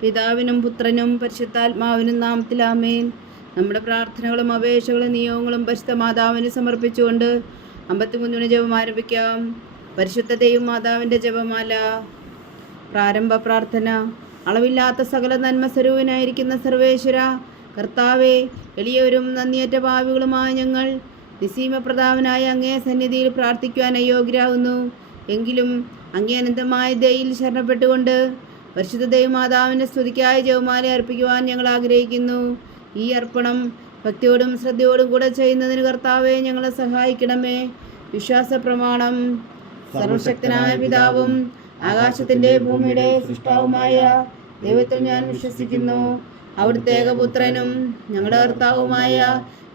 പിതാവിനും പുത്രനും പരിശുദ്ധാത്മാവിനും നാമത്തിൽ ആമേൻ. നമ്മുടെ പ്രാർത്ഥനകളും അപേക്ഷകളും നിയോഗങ്ങളും പരിശുദ്ധ മാതാവിന് സമർപ്പിച്ചുകൊണ്ട് 53 ജപം ആരംഭിക്കാം. പരിശുദ്ധ ദൈവമാതാവിൻ്റെ ജപമാല. പ്രാരംഭ പ്രാർത്ഥന. അളവില്ലാത്ത സകല നന്മ സ്വരൂപനായിരിക്കുന്ന സർവേശ്വര കർത്താവെ, എളിയവരും നന്ദിയേറ്റ പാപികളുമായ ഞങ്ങൾ നിസീമപ്രതാപനായ അങ്ങേ സന്നിധിയിൽ പ്രാർത്ഥിക്കുവാൻ അയോഗ്യരാകുന്നു. എങ്കിലും അങ്ങേ അനന്തമായ ദയയിൽ ശരണപ്പെട്ടുകൊണ്ട് പരിശുദ്ധ ദൈവമാതാവിൻ്റെ സ്തുതിക്കായി ജപമാല അർപ്പിക്കുവാൻ ഞങ്ങൾ ആഗ്രഹിക്കുന്നു. ഈ അർപ്പണം ഭക്തിയോടും ശ്രദ്ധയോടും കൂടെ ചെയ്യുന്നതിന് കർത്താവെ ഞങ്ങളെ സഹായിക്കണമേ. വിശ്വാസ പ്രമാണം. സർവശക്തനായ പിതാവും ആകാശത്തിൻ്റെ ഭൂമിയുടെ സൃഷ്ടാവുമായ ദൈവത്തിൽ ഞാൻ വിശ്വസിക്കുന്നു. അവിടുത്തെ ഏകപുത്രനും ഞങ്ങളുടെ കർത്താവുമായ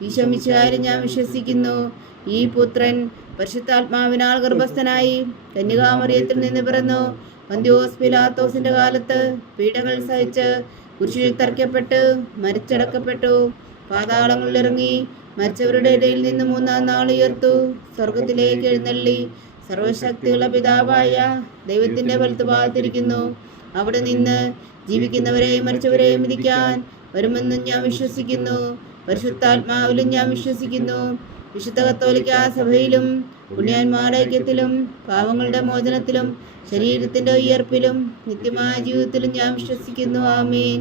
ഈശോ മിശിഹായിൽ ഞാൻ വിശ്വസിക്കുന്നു. ഈ പുത്രൻ പരിശുദ്ധാത്മാവിനാൽ ഗർഭസ്ഥനായി കന്യകാമറിയത്തിൽ നിന്ന് പിറന്നു. പന്തിയോസ് പിലാത്തോസിന്റെ കാലത്ത് പീഡകൾ സഹിച്ച് കുരിശിൽ തറയ്ക്കപ്പെട്ട് മരിച്ചടക്കപ്പെട്ടു. പാതാളങ്ങളിൽ ഇറങ്ങി മരിച്ചവരുടെ ഇടയിൽ നിന്ന് 3-ാം നാൾ ഉയർത്തു. സ്വർഗത്തിലേക്ക് എഴുന്നള്ളി സർവശക്തിയുള്ള പിതാവായ ദൈവത്തിന്റെ വലത്തുഭാഗത്തിരിക്കുന്നു. അവിടെ നിന്ന് ജീവിക്കുന്നവരെയും മരിച്ചവരെയും വിധിക്കാൻ വരുമെന്നും ഞാൻ വിശ്വസിക്കുന്നു. പരിശുദ്ധാത്മാവിലും ഞാൻ വിശ്വസിക്കുന്നു. വിശുദ്ധ കത്തോലിക്കാ സഭയിലും പുണ്യന്മാരുടെ ഐക്യത്തിലും പാവങ്ങളുടെ മോചനത്തിലും ശരീരത്തിന്റെ ഉയർപ്പിലും നിത്യമായ ജീവിതത്തിലും ഞാൻ വിശ്വസിക്കുന്നു. ആമേൻ.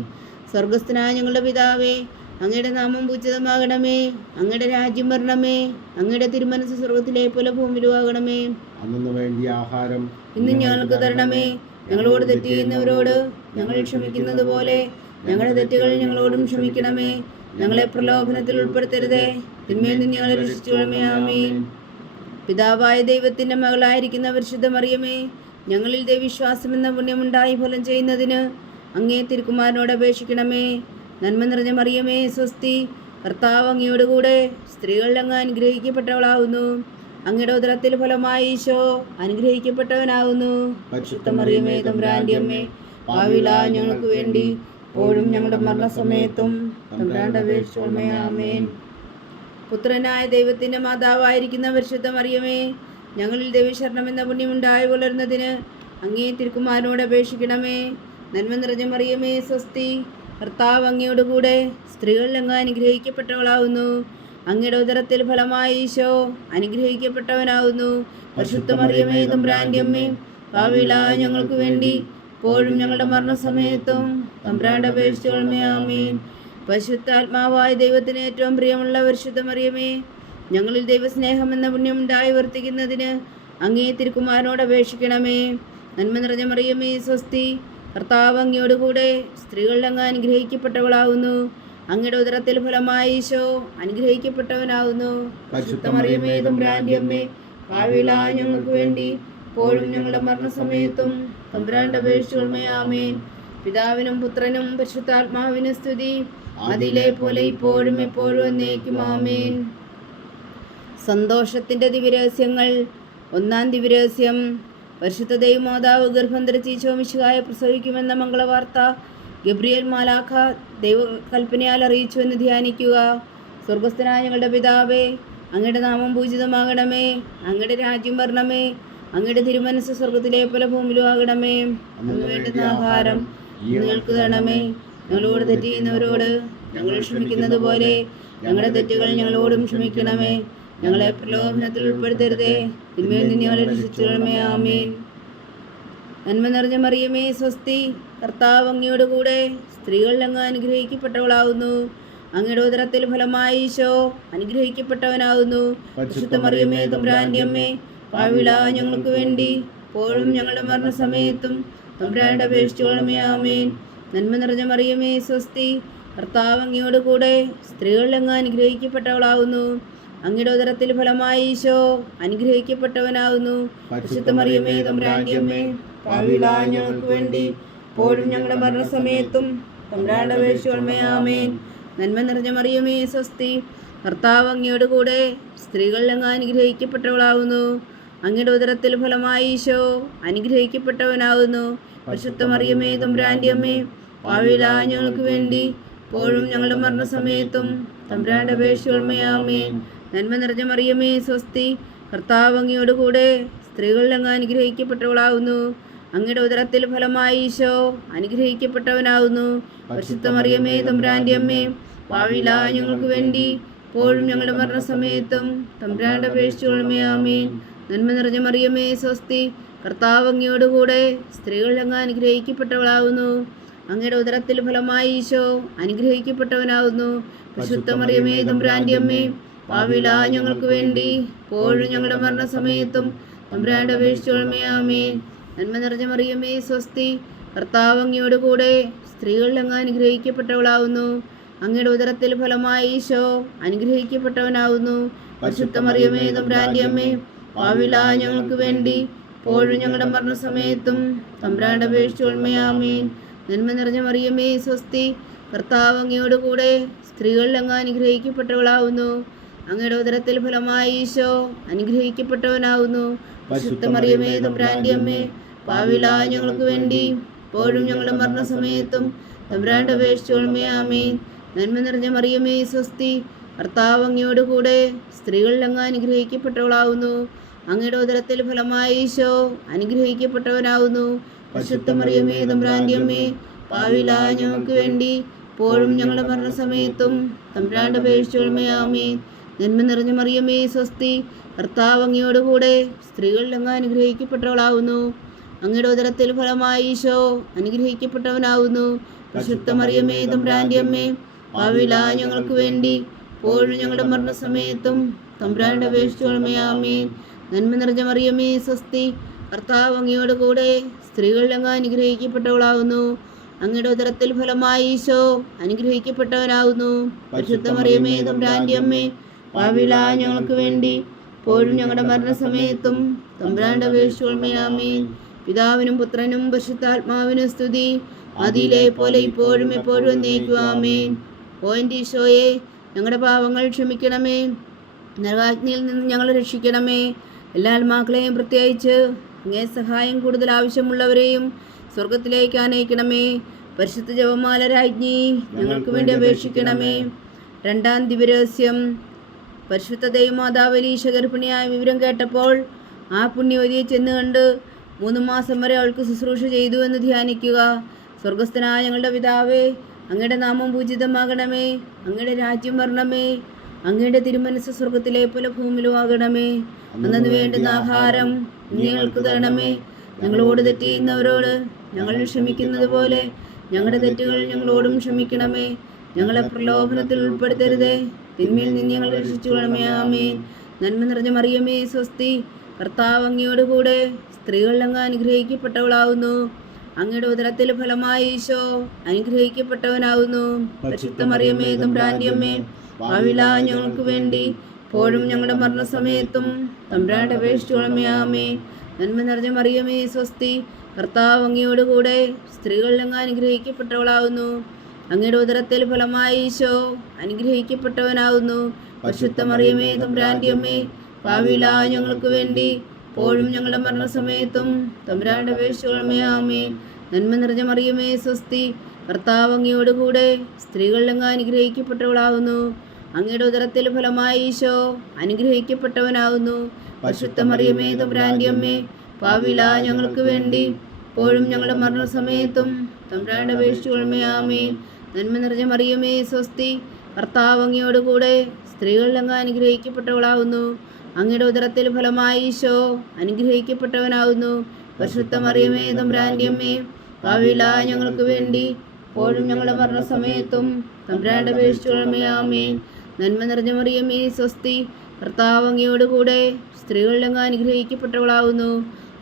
സ്വർഗസ്ഥനായ ഞങ്ങളുടെ പിതാവേ, അങ്ങയുടെ നാമം പൂജിതമാകണമേ. അങ്ങയുടെ രാജ്യം വരണമേ. അങ്ങയുടെ തിരുമനസ് സ്വർഗത്തിലെ പോലെ ഭൂമിയിലും ആകണമേ. അന്നു വേണ്ടിയ ആഹാരം ഇന്ന് ഞങ്ങൾക്ക് തരണമേ. ഞങ്ങളോട് തെറ്റ് ചെയ്യുന്നവരോട് ഞങ്ങൾ ക്ഷമിക്കുന്നത് പോലെ ഞങ്ങളുടെ തെറ്റുകൾ ഞങ്ങളോടും ക്ഷമിക്കണമേ. ഞങ്ങളെ പ്രലോഭനത്തിൽ ഉൾപ്പെടുത്തരുതേ, തിന്മയിൽ നിന്ന് ഞങ്ങളെ രക്ഷിച്ചുകൊള്ളണമേ. ആമേൻ. പിതാവായ ദൈവത്തിന്റെ മകളായിരിക്കുന്ന പരിശുദ്ധ മറിയമേ, ഞങ്ങളിൽ ദൈവവിശ്വാസം എന്ന പുണ്യമുണ്ടായി ഫലം ചെയ്യുന്നതിന് അങ്ങേ തിരുക്കുമാരനോട് അപേക്ഷിക്കണമേ. നന്മ നിറഞ്ഞ മറിയമേ, സ്വസ്തി. കർത്താവ് അങ്ങയോട് കൂടെ സ്ത്രീകളിൽ അങ്ങ് അനുഗ്രഹിക്കപ്പെട്ടവളാകുന്നു. അങ്ങയുടെ ഉദരത്തിൽ ഫലമായി ഈശോ അനുഗ്രഹിക്കപ്പെട്ടവനാകുന്നു. പരിശുദ്ധ മറിയമേ, തമ്പുരാന്റെ അമ്മേ, പാപികളായ ഞങ്ങൾക്ക് വേണ്ടി ഇപ്പോഴും ഞങ്ങളുടെ മരണസമയത്തും തമ്പുരാന്റെ അപേക്ഷിച്ചുകൊള്ളണമേ. ആമേൻ. പുത്രനായ ദൈവത്തിന്റെ മാതാവായിരിക്കുന്ന പരിശുദ്ധ മറിയമേ, ഞങ്ങളിൽ ദൈവശരണം എന്ന പുണ്യമുണ്ടായി വളരുന്നതിന് അങ്ങേ തിരുക്കുമാരനോട് അപേക്ഷിക്കണമേ. നന്മ നിറഞ്ഞ മറിയമേ, സ്വസ്തി. കർത്താവ് അങ്ങയോട് കൂടെ സ്ത്രീകളിൽ അങ്ങ് അനുഗ്രഹിക്കപ്പെട്ടവളാകുന്നു. അങ്ങയുടെ ഉദരത്തിൽ ഫലമായി ഈശോ അനുഗ്രഹിക്കപ്പെട്ടവനാകുന്നു. പരിശുദ്ധ മറിയമേ, തമ്പുരാന്റെ അമ്മേ, പാപികളായ ഞങ്ങൾക്ക് വേണ്ടി ഇപ്പോഴും ഞങ്ങളുടെ മരണസമയത്തും തമ്പുരാന്റെ അപേക്ഷിച്ചുകൊള്ളണമേ. ആമേൻ. പരിശുദ്ധാത്മാവായ ദൈവത്തിന് ഏറ്റവും പ്രിയമുള്ള പരിശുദ്ധ മറിയമേ, ഞങ്ങളിൽ ദൈവസ്നേഹം എന്ന പുണ്യമുണ്ടായി വർത്തിക്കുന്നതിന് അങ്ങേ തിരുക്കുമാരനോട് അപേക്ഷിക്കണമേ. നന്മ നിറഞ്ഞ മറിയമേ, സ്വസ്തി. കർത്താവ് അങ്ങയോട് കൂടെ സ്ത്രീകളിൽ അങ്ങ് അനുഗ്രഹിക്കപ്പെട്ടവളാകുന്നു. അങ്ങയുടെ ഉദരത്തിൽ ഫലമായി ഈശോ അനുഗ്രഹിക്കപ്പെട്ടവനാകുന്നു. പരിശുദ്ധ മറിയമേ, തമ്പുരാന്റെ അമ്മേ, പാപികളായ ഞങ്ങൾക്ക് വേണ്ടി ഇപ്പോഴും ഞങ്ങളുടെ മരണസമയത്തും തമ്പുരാന്റെ അപേക്ഷിച്ചുകൊള്ളണമേ. ആമേൻ. പിതാവിനും പുത്രനും പരിശുദ്ധാത്മാവിനും സ്തുതി, അതിലെ പോലെ ഇപ്പോഴും എപ്പോഴും എന്നേക്കും. ആമേൻ. സന്തോഷത്തിന്റെ ദിവ്യരഹസ്യങ്ങൾ. 1-ാം ദിവ്യരഹസ്യം. പരിശുദ്ധ ദൈവമാതാവ് ഗർഭം ധരിച്ച് ഈശോ മിശിഹായെ പ്രസവിക്കുമെന്ന മംഗളവാർത്ത ഗബ്രിയേൽ മാലാഖ ദൈവകൽപ്പനയാൽ അറിയിച്ചു എന്ന് ധ്യാനിക്കുക. സ്വർഗസ്ഥനായ ഞങ്ങളുടെ പിതാവേ, അങ്ങയുടെ നാമം പൂജിതമാകണമേ. അങ്ങയുടെ രാജ്യം വരണമേ. അങ്ങയുടെ തിരുമനസ് സ്വർഗത്തിലെ പോലെ ഭൂമിയിലും ആകണമേ. അന്ന് വേണ്ടുന്ന ആഹാരം ഞങ്ങൾക്ക് തരണമേ. ഞങ്ങളോട് തെറ്റ് ചെയ്യുന്നവരോട് ഞങ്ങൾ ക്ഷമിക്കുന്നത് പോലെ ഞങ്ങളുടെ തെറ്റുകൾ ഞങ്ങളോടും ക്ഷമിക്കണമേ. ഞങ്ങളെ പ്രലോഭനത്തിൽ ഉൾപ്പെടുത്തരുതേ, തിന്മയിൽ നിന്ന് ഞങ്ങളെ രക്ഷിച്ചുകൊള്ളണമേ. ആമേൻ. നന്മ നിറഞ്ഞ മറിയമേ, സ്വസ്തി. കർത്താവ് അങ്ങയോട് കൂടെ സ്ത്രീകളിൽ അങ്ങ് അനുഗ്രഹിക്കപ്പെട്ടവളാകുന്നു. അങ്ങയുടെ ഉദരത്തിൽ ഫലമായി ഈശോ അനുഗ്രഹിക്കപ്പെട്ടവനാകുന്നു. പരിശുദ്ധ മറിയമേ, തമ്പുരാന്റെ അമ്മേ, പാപികളായ ഞങ്ങൾക്ക് വേണ്ടി ഇപ്പോഴും ഞങ്ങളുടെ മരണസമയത്തും തമ്പുരാന്റെ അപേക്ഷിച്ചുകൊള്ളണമേ. ആമേൻ. നന്മ നിറഞ്ഞ മറിയമേ, സ്വസ്തി. കർത്താവ് അങ്ങയോട് കൂടെ സ്ത്രീകളിൽ അങ്ങ് അനുഗ്രഹിക്കപ്പെട്ടവളാകുന്നു. അങ്ങയുടെ ഉദരത്തിൽ ഫലമായി ഈശോ അനുഗ്രഹിക്കപ്പെട്ടവനാകുന്നു. പരിശുദ്ധ മറിയമേ, തമ്പുരാന്റെ അമ്മേ, പാപികളായ ഞങ്ങൾക്ക് വേണ്ടി ഇപ്പോഴും ഞങ്ങളുടെ മരണസമയത്തും തമ്പുരാന്റെ അപേക്ഷിച്ചുകൊള്ളണമേ. ആമേൻ. നന്മ നിറഞ്ഞ മറിയമേ, സ്വസ്തി. കർത്താവ് അങ്ങയോട് കൂടെ സ്ത്രീകളിൽ അങ്ങ് അനുഗ്രഹിക്കപ്പെട്ടവളാകുന്നു. അങ്ങയുടെ ഉദരത്തിൽ ഫലമായി ഈശോ അനുഗ്രഹിക്കപ്പെട്ടവനാകുന്നു. പരിശുദ്ധ മറിയമേ, തമ്പുരാന്റെ അമ്മേ, പാപികളായ ഞങ്ങൾക്ക് വേണ്ടി ഇപ്പോഴും ഞങ്ങളുടെ മരണസമയത്തും തമ്പുരാന്റെ അപേക്ഷിച്ചുകൊള്ളണമേ. ആമേൻ. നന്മ നിറഞ്ഞ മറിയമേ, സ്വസ്തി. കർത്താവ് അങ്ങയോട് കൂടെ സ്ത്രീകളിൽ അങ്ങ് അനുഗ്രഹിക്കപ്പെട്ടവളാകുന്നു. അങ്ങയുടെ ഉദരത്തിൽ ഫലമായി ഈശോ അനുഗ്രഹിക്കപ്പെട്ടവനാകുന്നു. പരിശുദ്ധ മറിയമേ തമ്പുരാന്റെ അമ്മേ, പാപികളായ ഞങ്ങൾക്ക് വേണ്ടി ഇപ്പോഴും ഞങ്ങളുടെ മരണസമയത്തും തമ്പുരാന്റെ അപേക്ഷിച്ചുകൊള്ളണമേ. ആമേൻ. നന്മ നിറഞ്ഞ മറിയമേ സ്വസ്തി, കർത്താവ് അങ്ങയോടുകൂടെ സ്ത്രീകൾ അങ്ങ് അനുഗ്രഹിക്കപ്പെട്ടവളാകുന്നു. അങ്ങയുടെ ഉദരത്തിൽ ഫലമായി ഈശോ അനുഗ്രഹിക്കപ്പെട്ടവനാകുന്നു. പരിശുദ്ധ മറിയമേ തമ്പുരാന്റെ അമ്മേ, പാപികളായ ഞങ്ങൾക്ക് വേണ്ടി ഇപ്പോഴും ഞങ്ങളുടെ മരണസമയത്തും തമ്പുരാന്റെ അപേക്ഷിച്ചുകൊള്ളണമേ. ആമേൻ. നന്മ നിറഞ്ഞ മറിയമേ സ്വസ്തി, കർത്താവ് അങ്ങയോടുകൂടെ സ്ത്രീകൾ അങ്ങ് അനുഗ്രഹിക്കപ്പെട്ടവളാകുന്നു. അങ്ങയുടെ ഉദരത്തിൽ ഫലമായി ഈശോ അനുഗ്രഹിക്കപ്പെട്ടവനാകുന്നു. പരിശുദ്ധ മറിയമേ തമ്പുരാന്റെ അമ്മേ, പാപികളായ ഞങ്ങൾക്ക് വേണ്ടി ഇപ്പോഴും ഞങ്ങളുടെ മരണസമയത്തും തമ്പുരാന്റെ അപേക്ഷിച്ചുകൊള്ളണമേ. ആമേൻ. നന്മ നിറഞ്ഞ മറിയമേ സ്വസ്തി, കർത്താവ് അങ്ങയോടുകൂടെ സ്ത്രീകൾ അങ്ങ് അനുഗ്രഹിക്കപ്പെട്ടവളാകുന്നു. അങ്ങയുടെ ഉദരത്തിൽ ഫലമായി ഈശോ അനുഗ്രഹിക്കപ്പെട്ടവനാകുന്നു. പരിശുദ്ധ മറിയമേ തമ്പുരാന്റെ അമ്മേ, പാപികളായ ഞങ്ങൾക്ക് വേണ്ടി ഇപ്പോഴും ഞങ്ങളുടെ മരണസമയത്തും തമ്പുരാന്റെ അപേക്ഷിച്ചുകൊള്ളണമേ. ആമേൻ. നന്മ നിറഞ്ഞ മറിയമേ സ്വസ്തി, കർത്താവ് അങ്ങയോടുകൂടെ സ്ത്രീകൾ അങ്ങ് അനുഗ്രഹിക്കപ്പെട്ടവളാകുന്നു. അങ്ങയുടെ ഉദരത്തിൽ ഫലമായി ഈശോ അനുഗ്രഹിക്കപ്പെട്ടവനാകുന്നു. പരിശുദ്ധ മറിയമേ തമ്പുരാന്റെ അമ്മേ, പാപികളായ ഞങ്ങൾക്ക് വേണ്ടി ഇപ്പോഴും ഞങ്ങളുടെ മരണസമയത്തും തമ്പുരാന്റെ അപേക്ഷിച്ചുകൊള്ളണമേ. ആമേൻ. നന്മ നിറഞ്ഞ മറിയമേ സ്വസ്തി, കർത്താവ് അങ്ങയോടുകൂടെ സ്ത്രീകൾ അങ്ങ് അനുഗ്രഹിക്കപ്പെട്ടവളാകുന്നു. അങ്ങയുടെ ഉദരത്തിൽ ഫലമായി ഈശോ അനുഗ്രഹിക്കപ്പെട്ടവനാകുന്നു. പരിശുദ്ധ മറിയമേ തമ്പുരാന്റെ അമ്മേ, പാപികളായ ഞങ്ങൾക്ക് വേണ്ടി ഇപ്പോഴും ഞങ്ങളുടെ മരണസമയത്തും തമ്പുരാന്റെ അപേക്ഷിച്ചുകൊള്ളണമേ. ആമേൻ. നന്മ നിറഞ്ഞ മറിയമേ സ്വസ്തി, കർത്താവ് അങ്ങയോടുകൂടെ സ്ത്രീകൾ അങ്ങ് അനുഗ്രഹിക്കപ്പെട്ടവളാകുന്നു. അങ്ങയുടെ ഉദരത്തിൽ ഫലമായി ഈശോ അനുഗ്രഹിക്കപ്പെട്ടവനാകുന്നു. പരിശുദ്ധ മറിയമേ തമ്പുരാന്റെ അമ്മേ, പാപികളായ ഞങ്ങൾക്ക് വേണ്ടി ഇപ്പോഴും ഞങ്ങളുടെ മരണസമയത്തും തമ്പുരാന്റെ അപേക്ഷിച്ചുകൊള്ളണമേ. ആമേൻ. പിതാവിനും പുത്രനും പരിശുദ്ധാത്മാവിനും സ്തുതി, ആദിയിലെ പോലെ ഇപ്പോഴും എപ്പോഴും എന്നേക്കും. ആമേൻ. ഓ എൻ്റെ ഈശോയെ, ഞങ്ങളുടെ പാപങ്ങൾ ക്ഷമിക്കണമേ, നരകാഗ്നിയിൽ നിന്ന് ഞങ്ങളെ രക്ഷിക്കണമേ. എല്ലാ ആത്മാക്കളെയും പ്രത്യേകിച്ച് അങ്ങേ സഹായം കൂടുതൽ ആവശ്യമുള്ളവരെയും സ്വർഗത്തിലേക്ക് ആനയിക്കണമേ. പരിശുദ്ധ ജപമാല രാജ്ഞി, ഞങ്ങൾക്ക് വേണ്ടി അപേക്ഷിക്കണമേ. രണ്ടാം ദിവ്യരഹസ്യം. പരിശുദ്ധ ദൈവമാതാവ് എലീശ ഗർഭിണിയായ വിവരം കേട്ടപ്പോൾ ആ പുണ്യവതിയെ ചെന്ന് കണ്ട് 3 മാസം വരെ അവൾക്ക് ശുശ്രൂഷ ചെയ്തു എന്ന് ധ്യാനിക്കുക. സ്വർഗസ്ഥനായ ഞങ്ങളുടെ പിതാവേ, അങ്ങയുടെ നാമം പൂജിതമാകണമേ, അങ്ങയുടെ രാജ്യം വരണമേ, അങ്ങയുടെ തിരുമനസ് സ്വർഗത്തിലെ പോലെ ഭൂമിയിലും ആകണമേ. അന്നു വേണ്ടുന്ന ആഹാരം ഞങ്ങൾക്ക് തരണമേ. ഞങ്ങളോട് തെറ്റ് ചെയ്യുന്നവരോട് ഞങ്ങൾ ക്ഷമിക്കുന്നത് പോലെ ഞങ്ങളുടെ തെറ്റുകൾ ഞങ്ങളോടും ക്ഷമിക്കണമേ. ഞങ്ങളെ പ്രലോഭനത്തിൽ ഉൾപ്പെടുത്തരുതേ, തിന്മയിൽ നിന്ന് ഞങ്ങൾ രക്ഷിച്ചുകൊള്ളണമേ. ആമേൻ. നന്മ നിറഞ്ഞ മറിയമേ സ്വസ്തി, കർത്താവ് അങ്ങയോടുകൂടെ സ്ത്രീകൾ അങ്ങ് അനുഗ്രഹിക്കപ്പെട്ടവളാകുന്നു. അങ്ങയുടെ ഉദരത്തിൽ ഫലമായി ഈശോ അനുഗ്രഹിക്കപ്പെട്ടവനാകുന്നു. പരിശുദ്ധ മറിയമേ തമ്പുരാന്റെ അമ്മേ, പാപികളായ ഞങ്ങൾക്ക് വേണ്ടി ഇപ്പോഴും ഞങ്ങളുടെ മരണസമയത്തും തമ്പുരാന്റെ അപേക്ഷിച്ചുകൊള്ളണമേ. ആമേൻ. നന്മ നിറഞ്ഞ മറിയമേ സ്വസ്തി, കർത്താവ് അങ്ങയോടുകൂടെ സ്ത്രീകൾ അങ്ങ് അനുഗ്രഹിക്കപ്പെട്ടവളാകുന്നു. അങ്ങയുടെ ഉദരത്തിൽ ഫലമായി ഈശോ അനുഗ്രഹിക്കപ്പെട്ടവനാകുന്നു. പരിശുദ്ധ മറിയമേ തമ്പുരാന്റെ അമ്മേ, പാപികളായ ഞങ്ങൾക്ക് വേണ്ടി ഇപ്പോഴും ഞങ്ങളുടെ മരണസമയത്തും തമ്പുരാന്റെ അപേക്ഷിച്ചുകൊള്ളണമേ. ആമേൻ. നന്മ നിറഞ്ഞ മറിയമേ സ്വസ്തി, കർത്താവ് അങ്ങയോടുകൂടെ സ്ത്രീകൾ അങ്ങ് അനുഗ്രഹിക്കപ്പെട്ടവളാകുന്നു. അങ്ങയുടെ ഉദരത്തിൽ ഫലമായി ഈശോ അനുഗ്രഹിക്കപ്പെട്ടവനാകുന്നു. പരിശുദ്ധ മറിയമേ തമ്പുരാന്റെ അമ്മേ, പാപികളായ ഞങ്ങൾക്ക് വേണ്ടി ഇപ്പോഴും ഞങ്ങളുടെ മരണസമയത്തും തമ്പുരാന്റെ അപേക്ഷിച്ചുകൊള്ളണമേ. ആമേൻ. നന്മ നിറഞ്ഞ മറിയമേ സ്വസ്തി, കർത്താവ് അങ്ങയോടുകൂടെ സ്ത്രീകൾ അങ്ങ് അനുഗ്രഹിക്കപ്പെട്ടവളാകുന്നു. അങ്ങയുടെ ഉദരത്തിൽ ഫലമായി ഈശോ അനുഗ്രഹിക്കപ്പെട്ടവനാകുന്നു. പരിശുദ്ധ മറിയമേ തമ്പുരാന്റെ അമ്മേ, പാപികളായ ഞങ്ങൾക്ക് വേണ്ടി ഇപ്പോഴും ഞങ്ങളുടെ മരണസമയത്തും തമ്പുരാന്റെ അപേക്ഷിച്ചുകൊള്ളണമേ. ആമേൻ. നന്മ നിറഞ്ഞ മറിയമേ സ്വസ്തി, കർത്താവ് അങ്ങയോടുകൂടെ സ്ത്രീകൾ അങ്ങ് അനുഗ്രഹിക്കപ്പെട്ടവളാകുന്നു.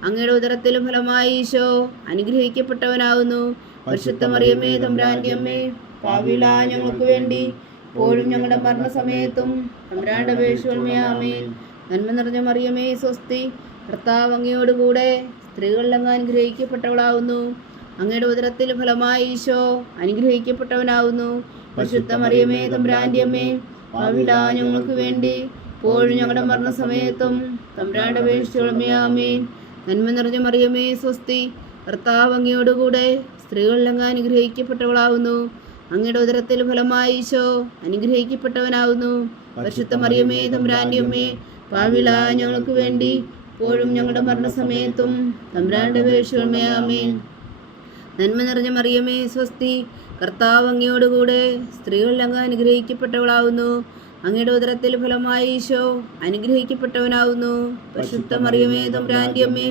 അങ്ങയുടെ ഉദരത്തിൽ ഫലമായി ഈശോ അനുഗ്രഹിക്കപ്പെട്ടവനാകുന്നു. പരിശുദ്ധ മറിയമേ തമ്പുരാന്റെ അമ്മേ, പാപികളായ ഞങ്ങൾക്ക് വേണ്ടി ഇപ്പോഴും ഞങ്ങളുടെ മരണസമയത്തും തമ്പുരാന്റെ അപേക്ഷിച്ചുകൊള്ളണമേ. ആമേൻ. നന്മ നിറഞ്ഞ മറിയമേ സ്വസ്തി, കർത്താവ് അങ്ങയോടുകൂടെ സ്ത്രീകൾ അങ്ങ് അനുഗ്രഹിക്കപ്പെട്ടവളാകുന്നു. അങ്ങയുടെ ഉദരത്തിൽ ഫലമായി ഈശോ അനുഗ്രഹിക്കപ്പെട്ടവനാകുന്നു. പരിശുദ്ധ മറിയമേ തമ്പുരാന്റെ അമ്മേ, പാപികളായ ഞങ്ങൾക്ക് വേണ്ടി ഇപ്പോഴും ഞങ്ങളുടെ മരണസമയത്തും തമ്പുരാന്റെ അപേക്ഷിച്ചുകൊള്ളണമേ. ആമേൻ. നന്മ നിറഞ്ഞ മറിയമേ സ്വസ്തി, കർത്താവ് അങ്ങയോടുകൂടെ സ്ത്രീകൾ അങ്ങ് അനുഗ്രഹിക്കപ്പെട്ടവളാകുന്നു. അങ്ങയുടെ ഉദരത്തിൽ ഫലമായി ഈശോ അനുഗ്രഹിക്കപ്പെട്ടവനാകുന്നു. പരിശുദ്ധ മറിയമേ തമ്പുരാന്റെ അമ്മേ, പാപികളായ ഞങ്ങൾക്ക് വേണ്ടി ഇപ്പോഴും ഞങ്ങളുടെ മരണസമയത്തും തമ്പുരാന്റെ അപേക്ഷകളുമേ ആമേൻ. നന്മ നിറഞ്ഞ മറിയമേ സ്വസ്തി, കർത്താവ് അങ്ങയോടുകൂടെ സ്ത്രീകളിൽ അങ്ങ് അനുഗ്രഹിക്കപ്പെട്ടവളാവുന്നു. അങ്ങയുടെ ഉദരത്തിൽ ഫലമായി ഈശോ അനുഗ്രഹിക്കപ്പെട്ടവനാവുന്നു. പരിശുദ്ധ മറിയമേ തമ്പുരാന്റെ അമ്മേ,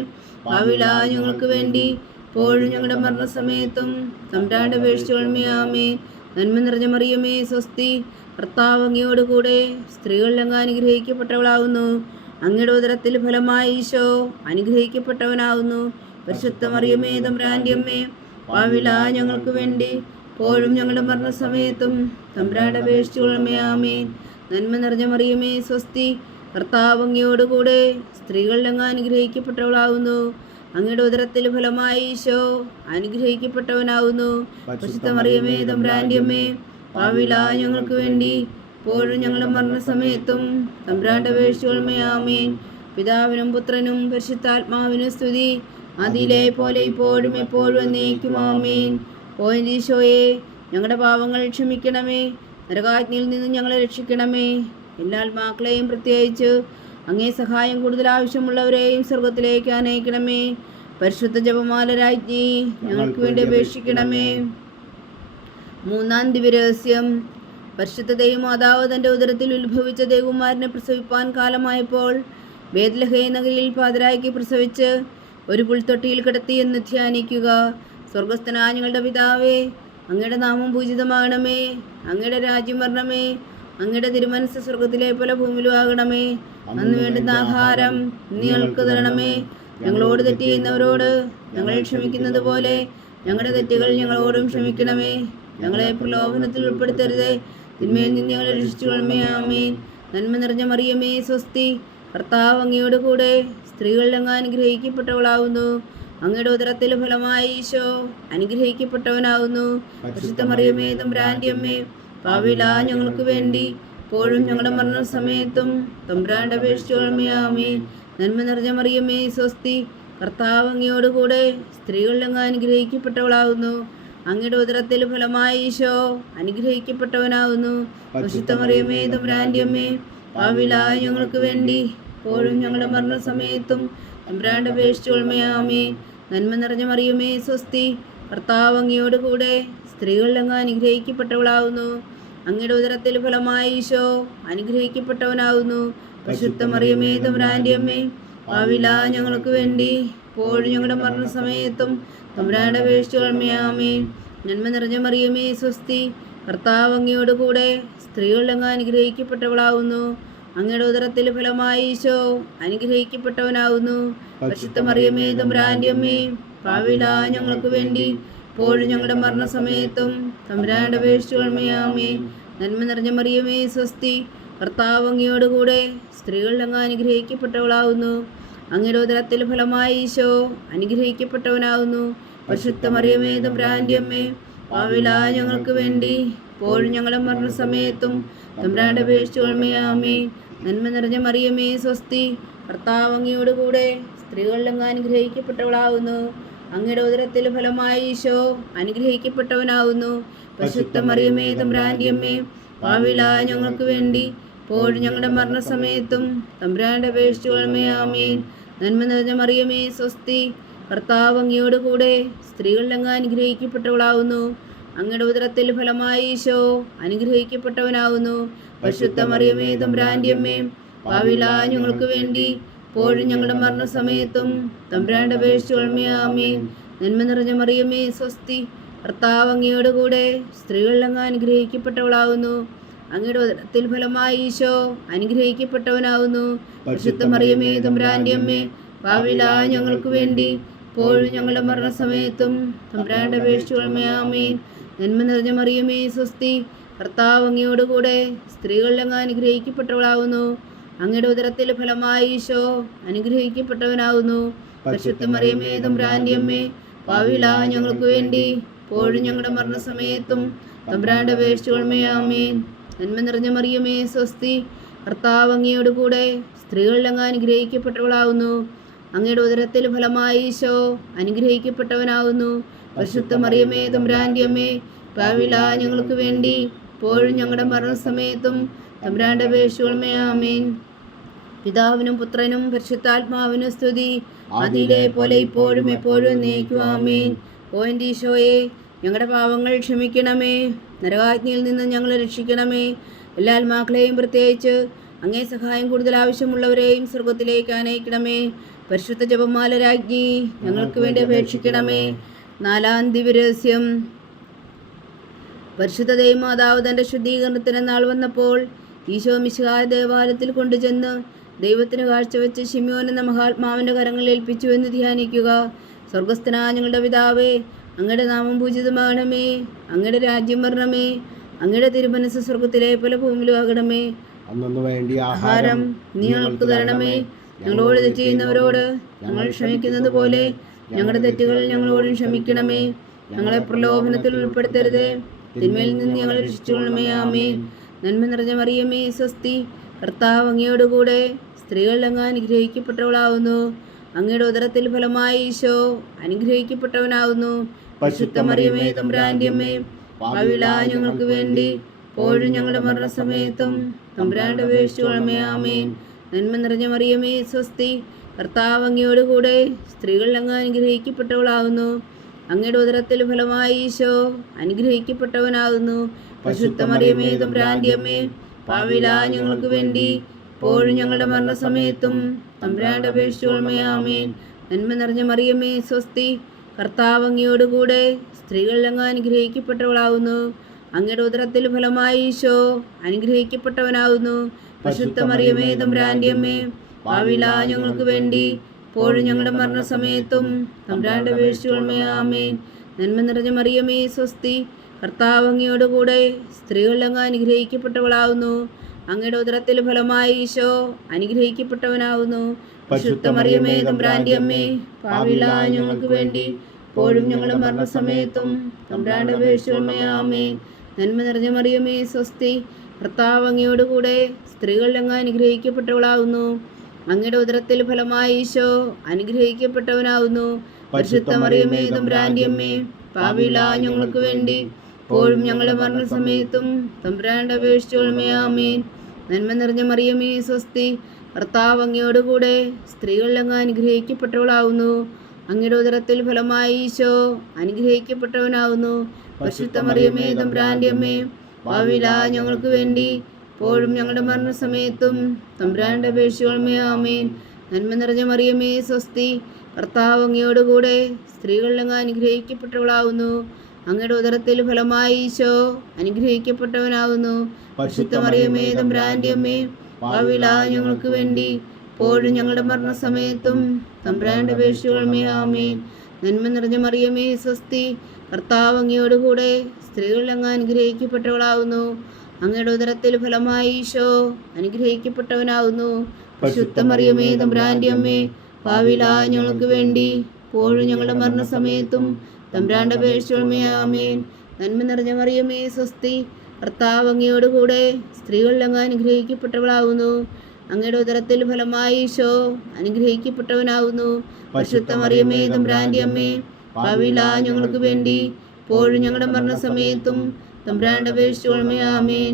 പാപികളായ ഞങ്ങൾക്ക് വേണ്ടി ഇപ്പോഴും ഞങ്ങളുടെ മരണസമയത്തും തമ്പുരാന്റെ അപേക്ഷകളുമേ ആമേൻ. നന്മ നിറഞ്ഞ മറിയമേ സ്വസ്തി, കർത്താവ് അങ്ങയോടുകൂടെ സ്ത്രീകളിൽ അങ്ങ് അനുഗ്രഹിക്കപ്പെട്ടവളാവുന്നു. അങ്ങയുടെ ഉദരത്തിൽ ഫലമായി ഈശോ അനുഗ്രഹിക്കപ്പെട്ടവനാവുന്നു. പരിശുദ്ധ മറിയമേ തമ്പുരാന്റെ അമ്മേ, പാപികളായ ഞങ്ങൾക്ക് വേണ്ടി ഇപ്പോഴും ഞങ്ങളുടെ മരണസമയത്തും തമ്പുരാന്റെ അപേക്ഷകളുമേ ആമേൻ. നന്മ നിറഞ്ഞ മറിയമേ സ്വസ്തി, കർത്താവ് അങ്ങയോടുകൂടെ സ്ത്രീകളിൽ അങ്ങ് അനുഗ്രഹിക്കപ്പെട്ടവളാവുന്നു. അങ്ങയുടെ ഉദരത്തിൽ ഫലമായി ഈശോ അനുഗ്രഹിക്കപ്പെട്ടവനാവുന്നു. പരിശുദ്ധ മറിയമേ തമ്പുരാന്റെ അമ്മേ, പാപികളായ ഞങ്ങൾക്ക് വേണ്ടി ഇപ്പോഴും ഞങ്ങളുടെ മരണസമയത്തും തമ്പുരാന്റെ അപേക്ഷകളുമേ ആമേൻ. പിതാവിനും പുത്രനും പരിശുദ്ധാത്മാവിനും സ്തുതി, അതിലെ പോലെ ഇപ്പോഴും എപ്പോഴും എന്നേക്കും ആമേൻ. ഓ ഈശോയെ, ഞങ്ങളുടെ പാപങ്ങൾ ക്ഷമിക്കണമേ, നരകാജ്ഞയിൽ നിന്ന് ഞങ്ങളെ രക്ഷിക്കണമേ. എല്ലാ ആത്മാക്കളെയും പ്രത്യേകിച്ച് അങ്ങേ സഹായം കൂടുതൽ ആവശ്യമുള്ളവരെയും സ്വർഗത്തിലേക്ക് അനയിക്കണമേ. പരിശുദ്ധ ജപമാല രാജ്ഞി, ഞങ്ങൾക്ക് വേണ്ടി അപേക്ഷിക്കണമേ. മൂന്നാം ദിവ്യരഹസ്യം. പരിശുദ്ധ ദൈവമാതാവ് തൻ്റെ ഉദരത്തിൽ ഉത്ഭവിച്ച ദേവകുമാരനെ പ്രസവിപ്പാൻ കാലമായപ്പോൾ ബേത്ലഹേം നഗരിയിൽ പാതിരായ്ക്ക് പ്രസവിച്ച് ഒരു പുൽത്തൊട്ടിയിൽ കിടത്തി എന്ന് ധ്യാനിക്കുക. സ്വർഗസ്ഥനായ ഞങ്ങളുടെ പിതാവേ, അങ്ങയുടെ നാമം പൂജിതമാകണമേ. അങ്ങയുടെ രാജ്യം വരണമേ. അങ്ങയുടെ തിരുമനസ് സ്വർഗത്തിലെ പോലെ ഭൂമിയിലും ആകണമേ. അന്ന് വേണ്ടുന്ന ആഹാരം ഞങ്ങൾക്ക് തരണമേ. ഞങ്ങളോട് തെറ്റ് ചെയ്യുന്നവരോട് ഞങ്ങൾ ക്ഷമിക്കുന്നത് പോലെ ഞങ്ങളുടെ തെറ്റുകൾ ഞങ്ങളോടും ക്ഷമിക്കണമേ. ഞങ്ങളെ പ്രലോഭനത്തിൽ ഉൾപ്പെടുത്തരുതേ, തിന്മയിൽ നിന്ന് ഞങ്ങളെ രക്ഷിച്ചുകൊള്ളണമേ ആമേൻ. നന്മ നിറഞ്ഞ മറിയമേ സ്വസ്തി, കർത്താവ് അങ്ങയോട് കൂടെ സ്ത്രീകളിൽ അങ്ങ് അനുഗ്രഹിക്കപ്പെട്ടവളാവുന്നു. അങ്ങയുടെ ഉദരത്തിൽ ഫലമായി ഈശോ അനുഗ്രഹിക്കപ്പെട്ടവനാവുന്നു. പരിശുദ്ധ മറിയമേ തമ്പുരാന്റെ അമ്മേ, പാപികളായ ഞങ്ങൾക്ക് വേണ്ടി ഇപ്പോഴും ഞങ്ങളുടെ മരണസമയത്തും തമ്പുരാന്റെ അപേക്ഷിച്ചുകൊള്ളണമേ ആമേൻ. നന്മ നിറഞ്ഞ മറിയമേ സ്വസ്തി, കർത്താവ് അങ്ങയോട് കൂടെ സ്ത്രീകളിൽ അങ്ങ് അനുഗ്രഹിക്കപ്പെട്ടവളാവുന്നു. അങ്ങയുടെ ഉദരത്തിൽ ഫലമായി ഈശോ അനുഗ്രഹിക്കപ്പെട്ടവനാവുന്നു. പരിശുദ്ധ മറിയമേ തമ്പുരാന്റെ അമ്മേ, പാപികളായ ഞങ്ങൾക്ക് വേണ്ടി ഇപ്പോഴും ഞങ്ങളുടെ മരണസമയത്തും തമ്പുരാന്റെ അപേക്ഷിച്ചുകൊള്ളണമേ ആമേൻ. നന്മ നിറഞ്ഞ മറിയമേ സ്വസ്തി, കർത്താവ് അങ്ങയോട് കൂടെ സ്ത്രീകളിൽ അങ്ങ് അനുഗ്രഹിക്കപ്പെട്ടവളാവുന്നു. അങ്ങയുടെ ഉദരത്തിൽ ഫലമായി ഈശോ അനുഗ്രഹിക്കപ്പെട്ടവനാവുന്നു. പരിശുദ്ധ മറിയമേ തമ്പുരാന്റെ അമ്മേ, പാപികളായ ഞങ്ങൾക്ക് വേണ്ടി ഇപ്പോഴും ഞങ്ങളുടെ മരണസമയത്തും തമ്പുരാന്റെ അപേക്ഷിച്ചുകൊള്ളണമേ ആമേൻ. നന്മ നിറഞ്ഞ മറിയമേ സ്വസ്തി, കർത്താവ് അങ്ങയോട് കൂടെ സ്ത്രീകളിൽ അങ്ങ് അനുഗ്രഹിക്കപ്പെട്ടവളാവുന്നു. അങ്ങയുടെ ഉദരത്തിൽ ഫലമായി ഈശോ അനുഗ്രഹിക്കപ്പെട്ടവനാവുന്നു. പരിശുദ്ധ മറിയമേ തമ്പുരാന്റെ അമ്മേ, പാപികളായ ഞങ്ങൾക്ക് വേണ്ടി ഇപ്പോഴും ഞങ്ങളുടെ മരണസമയത്തും തമ്പുരാന്റെ അപേക്ഷിച്ചുകൊള്ളണമേ ആമേൻ. നന്മ നിറഞ്ഞ മറിയമേ സ്വസ്തി, കർത്താവ് അങ്ങയോട് കൂടെ സ്ത്രീകളിൽ അങ്ങ് അനുഗ്രഹിക്കപ്പെട്ടവളാവുന്നു. അങ്ങയുടെ ഉദരത്തിൽ ഫലമായി ഈശോ അനുഗ്രഹിക്കപ്പെട്ടവനാവുന്നു. പരിശുദ്ധ മറിയമേ തമ്പുരാന്റെ അമ്മേ, പാപികളായ ഞങ്ങൾക്ക് വേണ്ടി ഇപ്പോഴും ഞങ്ങളുടെ മരണസമയത്തും തമ്പുരാന്റെ അപേക്ഷിച്ചുകൊള്ളണമേ ആമേൻ. നന്മ നിറഞ്ഞ മറിയമേ സ്വസ്തി, കർത്താവ് അങ്ങയോട് കൂടെ സ്ത്രീകളിൽ അങ്ങ് അനുഗ്രഹിക്കപ്പെട്ടവളാവുന്നു. അങ്ങയുടെ ഉദരത്തിൽ ഫലമായി ഈശോ അനുഗ്രഹിക്കപ്പെട്ടവനാവുന്നു. പരിശുദ്ധ മറിയമേ തമ്പുരാന്റെ അമ്മേ, പാപികളായ ഞങ്ങൾക്ക് വേണ്ടി ഇപ്പോഴും ഞങ്ങളുടെ മരണസമയത്തും തമ്പുരാന്റെ അപേക്ഷിച്ചുകൊള്ളണമേ ആമേൻ. നന്മ നിറഞ്ഞ മറിയമേ സ്വസ്തി, കർത്താവ് അങ്ങയോട് കൂടെ സ്ത്രീകളിൽ അങ്ങ് അനുഗ്രഹിക്കപ്പെട്ടവളാവുന്നു. അങ്ങയുടെ ഉദരത്തിൽ ഫലമായി ഈശോ അനുഗ്രഹിക്കപ്പെട്ടവനാവുന്നു. പരിശുദ്ധ മറിയമേ തമ്പുരാന്റെ അമ്മേ, പാപികളായ ഞങ്ങൾക്ക് വേണ്ടി ഇപ്പോഴും ഞങ്ങളുടെ മരണസമയത്തും തമ്പുരാന്റെ അപേക്ഷിച്ചുകൊള്ളണമേ ആമേൻ. നന്മ നിറഞ്ഞ മറിയമേ സ്വസ്തി, കർത്താവ് അങ്ങയോട് കൂടെ സ്ത്രീകളിൽ അങ്ങ് അനുഗ്രഹിക്കപ്പെട്ടവളാവുന്നു. അങ്ങയുടെ ഉദരത്തിൽ ഫലമായി ഈശോ അനുഗ്രഹിക്കപ്പെട്ടവനാവുന്നു. പരിശുദ്ധ മറിയമേ തമ്പുരാന്റെ അമ്മേ, പാപികളായ ഞങ്ങൾക്ക് വേണ്ടി ഇപ്പോഴും ഞങ്ങളുടെ മരണസമയത്തും തമ്പുരാന്റെ അപേക്ഷിച്ചുകൊള്ളണമേ ആമേൻ. നന്മ നിറഞ്ഞ മറിയമേ സ്വസ്തി, കർത്താവ് അങ്ങയോട് കൂടെ സ്ത്രീകളിൽ അങ്ങ് അനുഗ്രഹിക്കപ്പെട്ടവളാവുന്നു. അങ്ങയുടെ ഉദരത്തിൽ ഫലമായി ഈശോ അനുഗ്രഹിക്കപ്പെട്ടവനാവുന്നു. പരിശുദ്ധ മറിയമേ തമ്പുരാന്റെ അമ്മേ, പാപികളായ ഞങ്ങൾക്ക് വേണ്ടി ഇപ്പോഴും ഞങ്ങളുടെ മരണസമയത്തും തമ്പുരാന്റെ അപേക്ഷിച്ചുകൊള്ളണമേ ആമേൻ. നന്മ നിറഞ്ഞ മറിയമേ സ്വസ്തി, കർത്താവ് അങ്ങയോട് കൂടെ സ്ത്രീകളിൽ അങ്ങ് അനുഗ്രഹിക്കപ്പെട്ടവളാവുന്നു. അങ്ങയുടെ ഉദരത്തിൽ ഫലമായി ഈശോ അനുഗ്രഹിക്കപ്പെട്ടവനാവുന്നു. പരിശുദ്ധ മറിയമേ തമ്പുരാന്റെ അമ്മേ, പാപികളായ ഞങ്ങൾക്ക് വേണ്ടി ഇപ്പോഴും ഞങ്ങളുടെ മരണസമയത്തും തമ്പുരാന്റെ അപേക്ഷിച്ചുകൊള്ളണമേ ആമേൻ. പിതാവിനും പുത്രനും പരിശുദ്ധാത്മാവിനും സ്തുതി, അതിലെ പോലെ ഇപ്പോഴും എപ്പോഴും എന്നേക്കും ആമേൻ. ഓ എൻ്റെ ഈശോയെ, ഞങ്ങളുടെ പാവങ്ങൾ ക്ഷമിക്കണമേ, നരകാഗ്നിയിൽ നിന്ന് ഞങ്ങളെ രക്ഷിക്കണമേ. എല്ലാ ആത്മാക്കളെയും പ്രത്യേകിച്ച് അങ്ങേ സഹായം കൂടുതൽ ആവശ്യമുള്ളവരെയും സ്വർഗത്തിലേക്ക് ആനയിക്കണമേ. പരിശുദ്ധ ജപമാല രാജ്ഞി, ഞങ്ങൾക്ക് വേണ്ടി അപേക്ഷിക്കണമേ. 4-ാം ദിവ്യരഹസ്യം. പരിശുദ്ധ ദൈവമാതാവ് തൻ്റെ ശുദ്ധീകരണത്തിന് നാൾ വന്നപ്പോൾ ഈശോ മിശിഹായെ ദേവാലയത്തിൽ കൊണ്ടുചെന്ന് ദൈവത്തിന് കാഴ്ചവെച്ച് ശിമ്യോൻ എന്ന മഹാത്മാവിൻ്റെ കരങ്ങളിൽ ഏൽപ്പിച്ചു എന്ന് ധ്യാനിക്കുക. സ്വർഗസ്ഥനായ ഞങ്ങളുടെ പിതാവേ, അങ്ങയുടെ നാമം പൂജിതമാകണമേ, അങ്ങയുടെ രാജ്യം വരണമേ, അങ്ങയുടെ തിരുമനസ് സ്വർഗത്തിലെ പോലെ ഭൂമിയിലും ആകണമേ. അന്നു വേണ്ടി ആഹാരം നീ ഞങ്ങൾക്ക് തരണമേ. ഞങ്ങളോട് തെറ്റ് ചെയ്യുന്നവരോട് ഞങ്ങൾ ക്ഷമിക്കുന്നത് പോലെ ഞങ്ങളുടെ തെറ്റുകൾ ഞങ്ങളോടും ക്ഷമിക്കണമേ. ഞങ്ങളെ പ്രലോഭനത്തിൽ ഉൾപ്പെടുത്തരുതേ, തിന്മയിൽ നിന്ന് ഞങ്ങളെ രക്ഷിച്ചുകൊള്ളണമേ. ആമേൻ. നന്മ നിറഞ്ഞ മറിയമേ, സ്വസ്തി, കർത്താവ് അങ്ങയോടുകൂടെ സ്ത്രീകൾ അങ്ങ് അനുഗ്രഹിക്കപ്പെട്ടവളാവുന്നു. അങ്ങയുടെ ഉദരത്തിൽ ഫലമായി ഈശോ അനുഗ്രഹിക്കപ്പെട്ടവനാവുന്നു. പരിശുദ്ധ മറിയമേ, തമ്പുരാന്റെ അമ്മേ, പാപികളായ ഞങ്ങൾക്ക് വേണ്ടി ഇപ്പോഴും ഞങ്ങളുടെ മരണസമയത്തും തമ്പുരാനോട് അപേക്ഷിച്ചുകൊള്ളണമേ. ആമേൻ. നന്മ നിറഞ്ഞ മറിയമേ, സ്വസ്തി, കർത്താവ് അങ്ങയോടുകൂടെ സ്ത്രീകൾ അങ്ങ് അനുഗ്രഹിക്കപ്പെട്ടവളാവുന്നു. അങ്ങയുടെ ഉദരത്തിൽ ഫലമായി ഈശോ അനുഗ്രഹിക്കപ്പെട്ടവനാകുന്നു. പരിശുദ്ധ മറിയമേ, തമ്പുരാന്റെ അമ്മേ, പാപികളായ ഞങ്ങൾക്ക് വേണ്ടി ഇപ്പോഴും ഞങ്ങളുടെ മരണസമയത്തും തമ്പുരാനോട് അപേക്ഷിച്ചുകൊള്ളണമേ. ആമേൻ. നന്മ നിറഞ്ഞ മറിയമേ, സ്വസ്തി, കർത്താവ് അങ്ങയോടുകൂടെ സ്ത്രീകൾ അങ്ങ് അനുഗ്രഹിക്കപ്പെട്ടവളാവുന്നു. അങ്ങയുടെ ഉദരത്തിൽ ഫലമായി ഈശോ അനുഗ്രഹിക്കപ്പെട്ടവനാകുന്നു. പരിശുദ്ധ മറിയമേ, തമ്പുരാന്റെ അമ്മേ, പാപികളായ ഞങ്ങൾക്ക് വേണ്ടി ഇപ്പോഴും ഞങ്ങളുടെ മരണസമയത്തും തമ്പുരാനോട് അപേക്ഷിച്ചുകൊള്ളണമേ. ആമേൻ. നന്മ നിറഞ്ഞ മറിയമേ, സ്വസ്തി, കർത്താവ് അങ്ങയോടുകൂടെ സ്ത്രീകൾ അങ്ങ് അനുഗ്രഹിക്കപ്പെട്ടവളാവുന്നു. അങ്ങയുടെ ഉദരത്തിൽ ഫലമായി ഈശോ അനുഗ്രഹിക്കപ്പെട്ടവനാവുന്നു. പരിശുദ്ധ മറിയമേ, തമ്പുരാന്റെ അമ്മേ, പാപികളായ ഞങ്ങൾക്ക് വേണ്ടി ഇപ്പോഴും ഞങ്ങളുടെ മരണസമയത്തും തമ്പുരാനോട് അപേക്ഷിച്ചുകൊള്ളണമേ. ആമേൻ. നന്മ നിറഞ്ഞ മറിയമേ, സ്വസ്തി, കർത്താവ് അങ്ങയോടുകൂടെ സ്ത്രീകൾ അങ്ങ് അനുഗ്രഹിക്കപ്പെട്ടവളാവുന്നു. അങ്ങയുടെ ഉദരത്തിൽ ഫലമായി ഈശോ അനുഗ്രഹിക്കപ്പെട്ടവനാവുന്നു. പരിശുദ്ധ മറിയമേ, തമ്പുരാന്റെ അമ്മേ, പാപികളായ ഞങ്ങൾക്ക് വേണ്ടി ഇപ്പോഴും ഞങ്ങളുടെ മരണസമയത്തും തമ്പുരാനോട് അപേക്ഷിച്ചുകൊള്ളണമേ. ആമേൻ. നന്മ നിറഞ്ഞ മറിയമേ, സ്വസ്തി, കർത്താവ് അങ്ങയോടുകൂടെ സ്ത്രീകൾ അങ്ങ് അനുഗ്രഹിക്കപ്പെട്ടവളാവുന്നു. അങ്ങയുടെ ഉദരത്തിൽ ഫലമായി ഈശോ അനുഗ്രഹിക്കപ്പെട്ടവനാവുന്നു. പരിശുദ്ധ മറിയമേ, തമ്പുരാന്റെ അമ്മേ, പാപികളായ ഞങ്ങൾക്ക് വേണ്ടി ഇപ്പോഴും ഞങ്ങളുടെ മരണസമയത്തും തമ്പുരാനോട് അപേക്ഷിച്ചുകൊള്ളണമേ. ആമേൻ. നന്മ നിറഞ്ഞ മറിയമേ, സ്വസ്തി, കർത്താവ് അങ്ങയോടുകൂടെ സ്ത്രീകൾ അങ്ങ് അനുഗ്രഹിക്കപ്പെട്ടവളാവുന്നു. അങ്ങയുടെ ഉദരത്തിൽ ഫലമായി ഈശോ അനുഗ്രഹിക്കപ്പെട്ടവനാവുന്നു. പരിശുദ്ധ മറിയമേ, തമ്പുരാന്റെ അമ്മേ, പാപികളായ ഞങ്ങൾക്ക് വേണ്ടി ഇപ്പോഴും ഞങ്ങളുടെ മരണസമയത്തും തമ്പുരാനോട് അപേക്ഷിച്ചുകൊള്ളണമേ. ആമേൻ. നന്മ നിറഞ്ഞ മറിയമേ, സ്വസ്തി, കർത്താവ് അങ്ങയോടുകൂടെ സ്ത്രീകൾ അങ്ങ് അനുഗ്രഹിക്കപ്പെട്ടവളാവുന്നു. അങ്ങയുടെ ഉദരത്തിൽ ഫലമായി ഈശോ അനുഗ്രഹിക്കപ്പെട്ടവനാവുന്നു. പരിശുദ്ധ മറിയമേ, തമ്പുരാന്റെ അമ്മേ, പാപികളായ ഞങ്ങൾക്ക് വേണ്ടി ഇപ്പോഴും ഞങ്ങളുടെ മരണസമയത്തും തമ്പുരാനോട് അപേക്ഷിച്ചുകൊള്ളണമേ. ആമേൻ. നന്മ നിറഞ്ഞ മറിയമേ, സ്വസ്തി, കർത്താവ് അങ്ങയോടുകൂടെ സ്ത്രീകൾ അങ്ങ് അനുഗ്രഹിക്കപ്പെട്ടവളാവുന്നു. അങ്ങയുടെ ഉദരത്തിൽ ഫലമായി ഈശോ അനുഗ്രഹിക്കപ്പെട്ടവനാവുന്നു. പരിശുദ്ധ മറിയമേ, തമ്പുരാന്റെ അമ്മേ, പാപികളായ ഞങ്ങൾക്ക് വേണ്ടി ഇപ്പോഴും ഞങ്ങളുടെ മരണസമയത്തും തമ്പുരാനോട് അപേക്ഷിച്ചുകൊള്ളണമേ. ആമേൻ.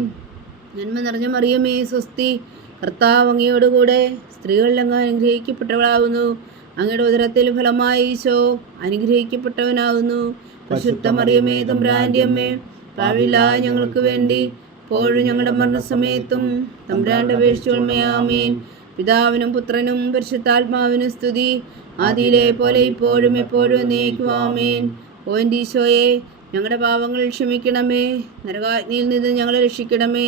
നന്മ നിറഞ്ഞ മറിയമേ, സ്വസ്തി, കർത്താവ് അങ്ങയോടുകൂടെ സ്ത്രീകൾ അങ്ങ് അനുഗ്രഹിക്കപ്പെട്ടവളാവുന്നു. അങ്ങയുടെ ഉദരത്തിൽ ഫലമായി ഈശോ അനുഗ്രഹിക്കപ്പെട്ടവനാകുന്നു. പരിശുദ്ധ മറിയമേ, തമ്പുരാന്റെ അമ്മേ, പാപികളായ ഞങ്ങൾക്ക് വേണ്ടി ഇപ്പോഴും ഞങ്ങളുടെ മരണസമയത്തും തമ്പുരാനോട് അപേക്ഷിച്ചുകൊള്ളണമേ. ആമേൻ. പിതാവിനും പുത്രനും പരിശുദ്ധാത്മാവിനും സ്തുതി, ആദിയിലെ പോലെ ഇപ്പോഴും എപ്പോഴും എന്നേക്കും. ആമേൻ. ഓ എൻ്റെ ഈശോയെ, ഞങ്ങളുടെ പാപങ്ങൾ ക്ഷമിക്കണമേ, നരകാഗ്നിയിൽ നിന്ന് ഞങ്ങളെ രക്ഷിക്കണമേ.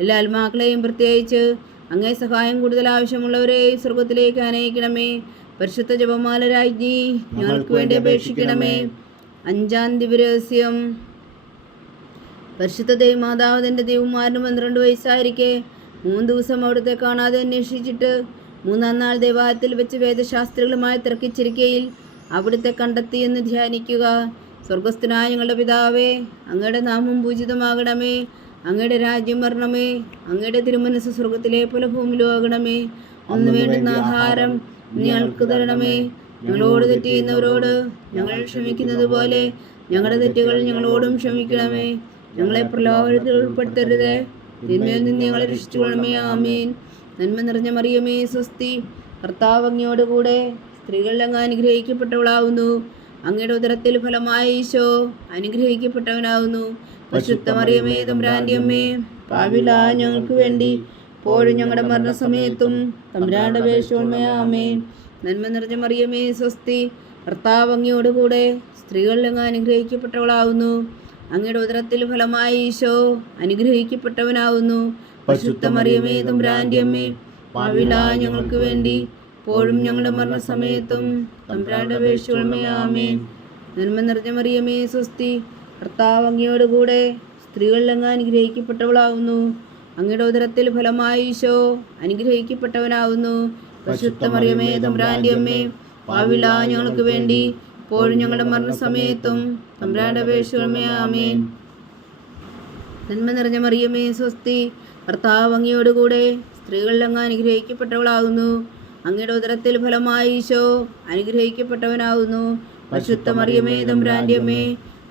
എല്ലാ ആത്മാക്കളെയും പ്രത്യേകിച്ച് അങ്ങേ സഹായം കൂടുതൽ ആവശ്യമുള്ളവരെയും സ്വർഗത്തിലേക്ക് ആനയിക്കണമേ. പരിശുദ്ധ ജപമാല രാജ്ഞി, ഞങ്ങൾക്ക് വേണ്ടി അപേക്ഷിക്കണമേ. 5-ാം ദിവ്യരഹസ്യം. പരിശുദ്ധ ദൈവമാതാവ് തൻ്റെ ദൈവകുമാരന് 12 വയസ്സായിരിക്കെ 3 ദിവസം അവിടുത്തെ കാണാതെ അന്വേഷിച്ചിട്ട് 3-ാം നാൾ ദേവാലയത്തിൽ വെച്ച് വേദശാസ്ത്രികളുമായി തർക്കിച്ചിരിക്കയിൽ അവിടുത്തെ കണ്ടെത്തിയെന്ന് ധ്യാനിക്കുക. സ്വർഗസ്ഥനായ ഞങ്ങളുടെ പിതാവേ, അങ്ങയുടെ നാമം പൂജിതമാകണമേ, അങ്ങയുടെ രാജ്യം വരണമേ, അങ്ങയുടെ തിരുമനസ് സ്വർഗത്തിലെ പോലെ ഭൂമിയിലും ആകണമേ. അന്ന് വേണ്ടുന്ന ആഹാരം ഞങ്ങൾക്ക് തരണമേ. ഞങ്ങളോട് തെറ്റ് ചെയ്യുന്നവരോട് ഞങ്ങൾ ക്ഷമിക്കുന്നത് പോലെ ഞങ്ങളുടെ തെറ്റുകൾ ഞങ്ങളോടും ക്ഷമിക്കണമേ. ഞങ്ങളെ പ്രലോഭനത്തിൽ ഉൾപ്പെടുത്തരുതേ, തിന്മയിൽ നിന്ന് ഞങ്ങളെ രക്ഷിച്ചുകൊള്ളണമേ. ആമേൻ. നന്മ നിറഞ്ഞ മറിയമേ സ്വസ്തി, കർത്താവ് അങ്ങയോടുകൂടെ സ്ത്രീകളിൽ അങ്ങ് അനുഗ്രഹിക്കപ്പെട്ടവളാവുന്നു. അങ്ങയുടെ ഉദരത്തിൽ ഫലമായ ഈശോ അനുഗ്രഹിക്കപ്പെട്ടവനാവുന്നു. പരിശുദ്ധ മറിയമേ തമ്പുരാന്റെ അമ്മേ, പാപികളായ ഞങ്ങൾക്ക് വേണ്ടി ഇപ്പോഴും ഞങ്ങളുടെ മരണസമയത്തും തമ്പുരാന്റെ അപേക്ഷയോടുമേ ആമേൻ. നന്മ നിറഞ്ഞ മറിയമേ സ്വസ്തി, കർത്താവ് അങ്ങയോടുകൂടെ സ്ത്രീകളിൽ അങ്ങ് അനുഗ്രഹിക്കപ്പെട്ടവളാവുന്നു. അങ്ങയുടെ ഉദരത്തിൽ ഫലമായ ഈശോ അനുഗ്രഹിക്കപ്പെട്ടവനാവുന്നു. പരിശുദ്ധ മറിയമേ തമ്പുരാന്റെ അമ്മേ, പാപികളായ ഞങ്ങൾക്ക് വേണ്ടി ഇപ്പോഴും ഞങ്ങളുടെ മരണസമയത്തും തമ്പുരാന്റെ അപേക്ഷയോടുമേ ആമേൻ. നന്മ നിറഞ്ഞ മറിയമേ സ്വസ്തി, കർത്താവ് അങ്ങയോടുകൂടെ സ്ത്രീകളിൽ അങ്ങ് അനുഗ്രഹിക്കപ്പെട്ടവളാവുന്നു. അങ്ങയുടെ ഉദരത്തിൽ ഫലമായ ഈശോ അനുഗ്രഹിക്കപ്പെട്ടവനാവുന്നു. പരിശുദ്ധ മറിയമേ തമ്പുരാന്റെ അമ്മേ, പാപികളായ ഞങ്ങൾക്ക് വേണ്ടി ഇപ്പോഴും ഞങ്ങളുടെ മരണസമയത്തും തമ്പുരാന്റെ അപേക്ഷയോടുമേ ആമേൻ. നന്മ നിറഞ്ഞ മറിയമേ സ്വസ്തി, കർത്താവ് അങ്ങയോടുകൂടെ സ്ത്രീകളിൽ അങ്ങ് അനുഗ്രഹിക്കപ്പെട്ടവളാവുന്നു. അങ്ങയുടെ ഉദരത്തിൽ ഫലമായ ഈശോ അനുഗ്രഹിക്കപ്പെട്ടവനാവുന്നു. പരിശുദ്ധ മറിയമേ തമ്പുരാന്റെ അമ്മേ,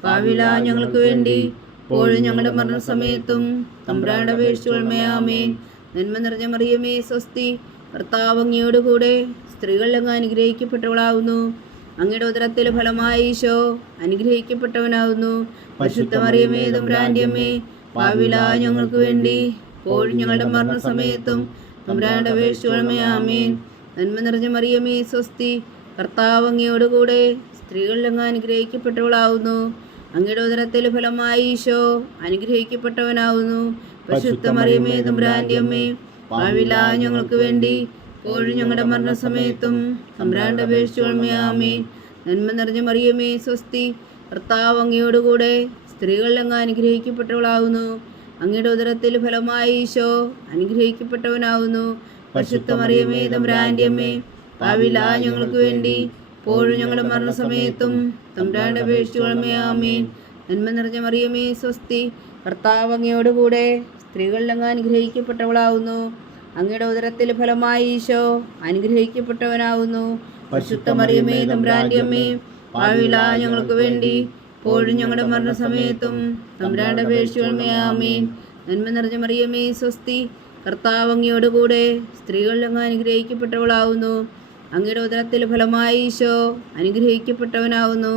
പാപികളായ ഞങ്ങൾക്ക് വേണ്ടി ഇപ്പോഴും ഞങ്ങളുടെ മരണസമയത്തും തമ്പുരാന്റെ അപേക്ഷയോടുമേ ആമേൻ. നന്മ നിറഞ്ഞ മറിയമേ സ്വസ്തി, കർത്താവ് അങ്ങയോടുകൂടെ സ്ത്രീകളിൽ അങ്ങ് അനുഗ്രഹിക്കപ്പെട്ടവളാവുന്നു. അങ്ങയുടെ ഉദരത്തിൽ ഫലമായ ഈശോ അനുഗ്രഹിക്കപ്പെട്ടവനാവുന്നു. പരിശുദ്ധ മറിയമേ തമ്പുരാന്റെ അമ്മേ, പാപികളായ ഞങ്ങൾക്ക് വേണ്ടി ഇപ്പോഴും ഞങ്ങളുടെ മരണസമയത്തും തമ്പുരാന്റെ അപേക്ഷയോടുമേ ആമേൻ. നന്മ നിറഞ്ഞ മറിയമേ സ്വസ്തി, കർത്താവ് അങ്ങയോടുകൂടെ സ്ത്രീകളിൽ അങ്ങ് അനുഗ്രഹിക്കപ്പെട്ടവളാവുന്നു. അങ്ങയുടെ ഉദരത്തിൽ ഫലമായ ഈശോ അനുഗ്രഹിക്കപ്പെട്ടവനാവുന്നു. പരിശുദ്ധ മറിയമേ തമ്പുരാന്റെ അമ്മേ, പാപികളായ ഞങ്ങൾക്ക് വേണ്ടി ഇപ്പോഴും ഞങ്ങളുടെ മരണസമയത്തും തമ്പുരാന്റെ അപേക്ഷയോടുമേ ആമേൻ. നന്മ നിറഞ്ഞ മറിയമേ സ്വസ്തി, കർത്താവ് അങ്ങയോടുകൂടെ സ്ത്രീകളിൽ അങ്ങ് അനുഗ്രഹിക്കപ്പെട്ടവളാവുന്നു. അങ്ങയുടെ ഉദരത്തിൽ ഫലമായ ഈശോ അനുഗ്രഹിക്കപ്പെട്ടവനാവുന്നു. പരിശുദ്ധ മറിയമേ തമ്പുരാന്റെ അമ്മേ, പാപികളായ ഞങ്ങൾക്ക് വേണ്ടി ഇപ്പോഴും ഞങ്ങളുടെ മരണസമയത്തും തമ്പുരാന്റെ അപേക്ഷയോടുമേ ആമേൻ. നന്മ നിറഞ്ഞ മറിയമേ സ്വസ്തി, കർത്താവ് അങ്ങയോടുകൂടെ സ്ത്രീകളിൽ അങ്ങ് അനുഗ്രഹിക്കപ്പെട്ടവളാവുന്നു. അങ്ങയുടെ ഉദരത്തിൽ ഫലമായ ഈശോ അനുഗ്രഹിക്കപ്പെട്ടവനാവുന്നു. പരിശുദ്ധ മറിയമേ തമ്പുരാന്റെ അമ്മേ, പാപികളായ ഞങ്ങൾക്ക് വേണ്ടി ഇപ്പോഴും ഞങ്ങളുടെ മരണസമയത്തും തമ്പുരാന്റെ അപേക്ഷയോടുമേ ആമേൻ. നന്മ നിറഞ്ഞ മറിയമേ സ്വസ്തി, കർത്താവ് അങ്ങയോടുകൂടെ സ്ത്രീകളിൽ അങ്ങ് അനുഗ്രഹിക്കപ്പെട്ടവളാവുന്നു. അങ്ങയുടെ ഉദരത്തിൽ ഫലമായ ഈശോ അനുഗ്രഹിക്കപ്പെട്ടവനാവുന്നു.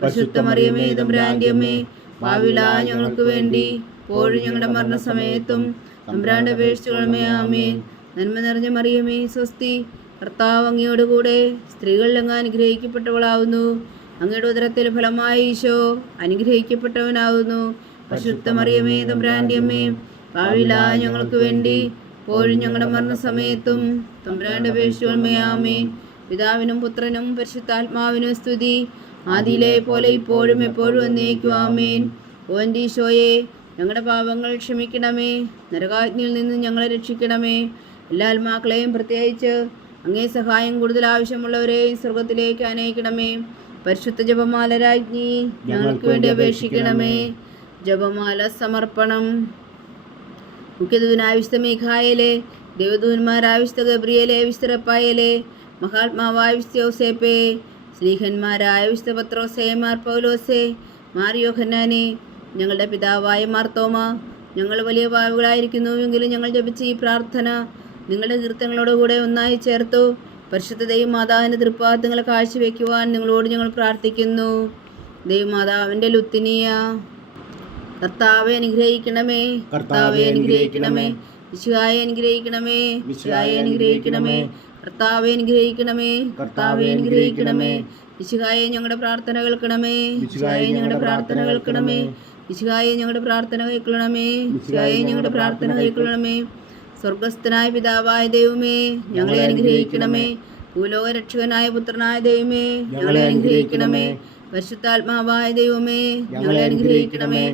പരിശുദ്ധ മറിയമേ തമ്പുരാന്റെ അമ്മേ, പാപികളായ ഞങ്ങൾക്ക് വേണ്ടി ഇപ്പോഴും ഞങ്ങളുടെ മരണസമയത്തും തമ്പുരാന്റെ അപേക്ഷയോടുമേ ആമേൻ. നന്മ നിറഞ്ഞ മറിയമേ സ്വസ്തി, കർത്താവ് അങ്ങയോടുകൂടെ സ്ത്രീകളിൽ അങ്ങ് അനുഗ്രഹിക്കപ്പെട്ടവളാവുന്നു. അങ്ങയുടെ ഉദരത്തിൽ ഫലമായ ഈശോ അനുഗ്രഹിക്കപ്പെട്ടവനാവുന്നു. പരിശുദ്ധ മറിയമേ തമ്പുരാന്റെ അമ്മേ, പാപികളായ ഞങ്ങൾക്ക് വേണ്ടി ഇപ്പോഴും ഞങ്ങളുടെ മരണസമയത്തും തമ്പുരാന്റെ അപേക്ഷയോടുമേ ആമേൻ. പിതാവിനും പുത്രനും പരിശുദ്ധാത്മാവിനും സ്തുതി, ആദിയിലെ പോലെ ഇപ്പോഴും എപ്പോഴും എന്നേക്കും ആമേൻ. ഓ എൻ്റെ ഈശോയെ, ഞങ്ങളുടെ പാപങ്ങൾ ക്ഷമിക്കണമേ, നരകാഗ്നിയിൽ നിന്ന് ഞങ്ങളെ രക്ഷിക്കണമേ. എല്ലാ ആത്മാക്കളെയും പ്രത്യേകിച്ച് അങ്ങേ സഹായം കൂടുതൽ ആവശ്യമുള്ളവരെയും സ്വർഗത്തിലേക്ക് അനയിക്കണമേ. പരിശുദ്ധ ജപമാല രാജ്ഞി, ഞങ്ങൾക്ക് വേണ്ടി അപേക്ഷിക്കണമേ. ജപമാല സമർപ്പണം. മുഖ്യദൂതനായ വിശുദ്ധ മീഖായേലേ, ദേവദൂതന്മാരായ വിശുദ്ധ ഗബ്രിയേലേ, വിശുദ്ധ റഫായേലേ, മഹാത്മാവായ വിശുദ്ധ യോസേപ്പേ, സ്ലീഹന്മാരായ വിശുദ്ധ പത്രോസേ, മാർ പൗലോസേ, മാർ യോഹന്നാനേ, ഞങ്ങളുടെ പിതാവായ മാർത്തോമ, ഞങ്ങൾ വലിയ പാപികളായിരിക്കുന്നുവെങ്കിലും ഞങ്ങൾ ജപിച്ച ഈ പ്രാർത്ഥന നിങ്ങളുടെ കീർത്തനങ്ങളോടുകൂടെ ഒന്നായി ചേർത്തു പരിശുദ്ധ ദൈവമാതാവിൻ്റെ തൃപ്പാദങ്ങളെ കാഴ്ചവെക്കുവാൻ നിങ്ങളോട് ഞങ്ങൾ പ്രാർത്ഥിക്കുന്നു. ദൈവമാതാവിൻ്റെ ലുത്തിനിയ. കർത്താവെ അനുഗ്രഹിക്കണമേ, കർത്താവെ അനുഗ്രഹിക്കണമേ, വിശുദ്ധായെ അനുഗ്രഹിക്കണമേ, വിശുദ്ധായെ അനുഗ്രഹിക്കണമേ, കർത്താവെ അനുഗ്രഹിക്കണമേ, കർത്താവെ അനുഗ്രഹിക്കണമേ, വിശുദ്ധായെ ഞങ്ങളുടെ പ്രാർത്ഥന കേൾക്കണമേ, വിശുദ്ധായെ ഞങ്ങളുടെ പ്രാർത്ഥന കേൾക്കണമേ, വിശുദ്ധായെ ഞങ്ങളുടെ പ്രാർത്ഥന കേൾക്കണമേ, വിശുദ്ധായെ ഞങ്ങളുടെ പ്രാർത്ഥന കേൾക്കണമേ. സ്വർഗസ്ഥനായ പിതാവായ ദൈവമേ, ഞങ്ങളെ അനുഗ്രഹിക്കണമേ. ഭൂലോക രക്ഷകനായ പുത്രനായ ദൈവമേ, ഞങ്ങളെ അനുഗ്രഹിക്കണമേ. പരിശുദ്ധാത്മാവായ ദൈവമേ, ഞങ്ങളെ അനുഗ്രഹിക്കണമേ.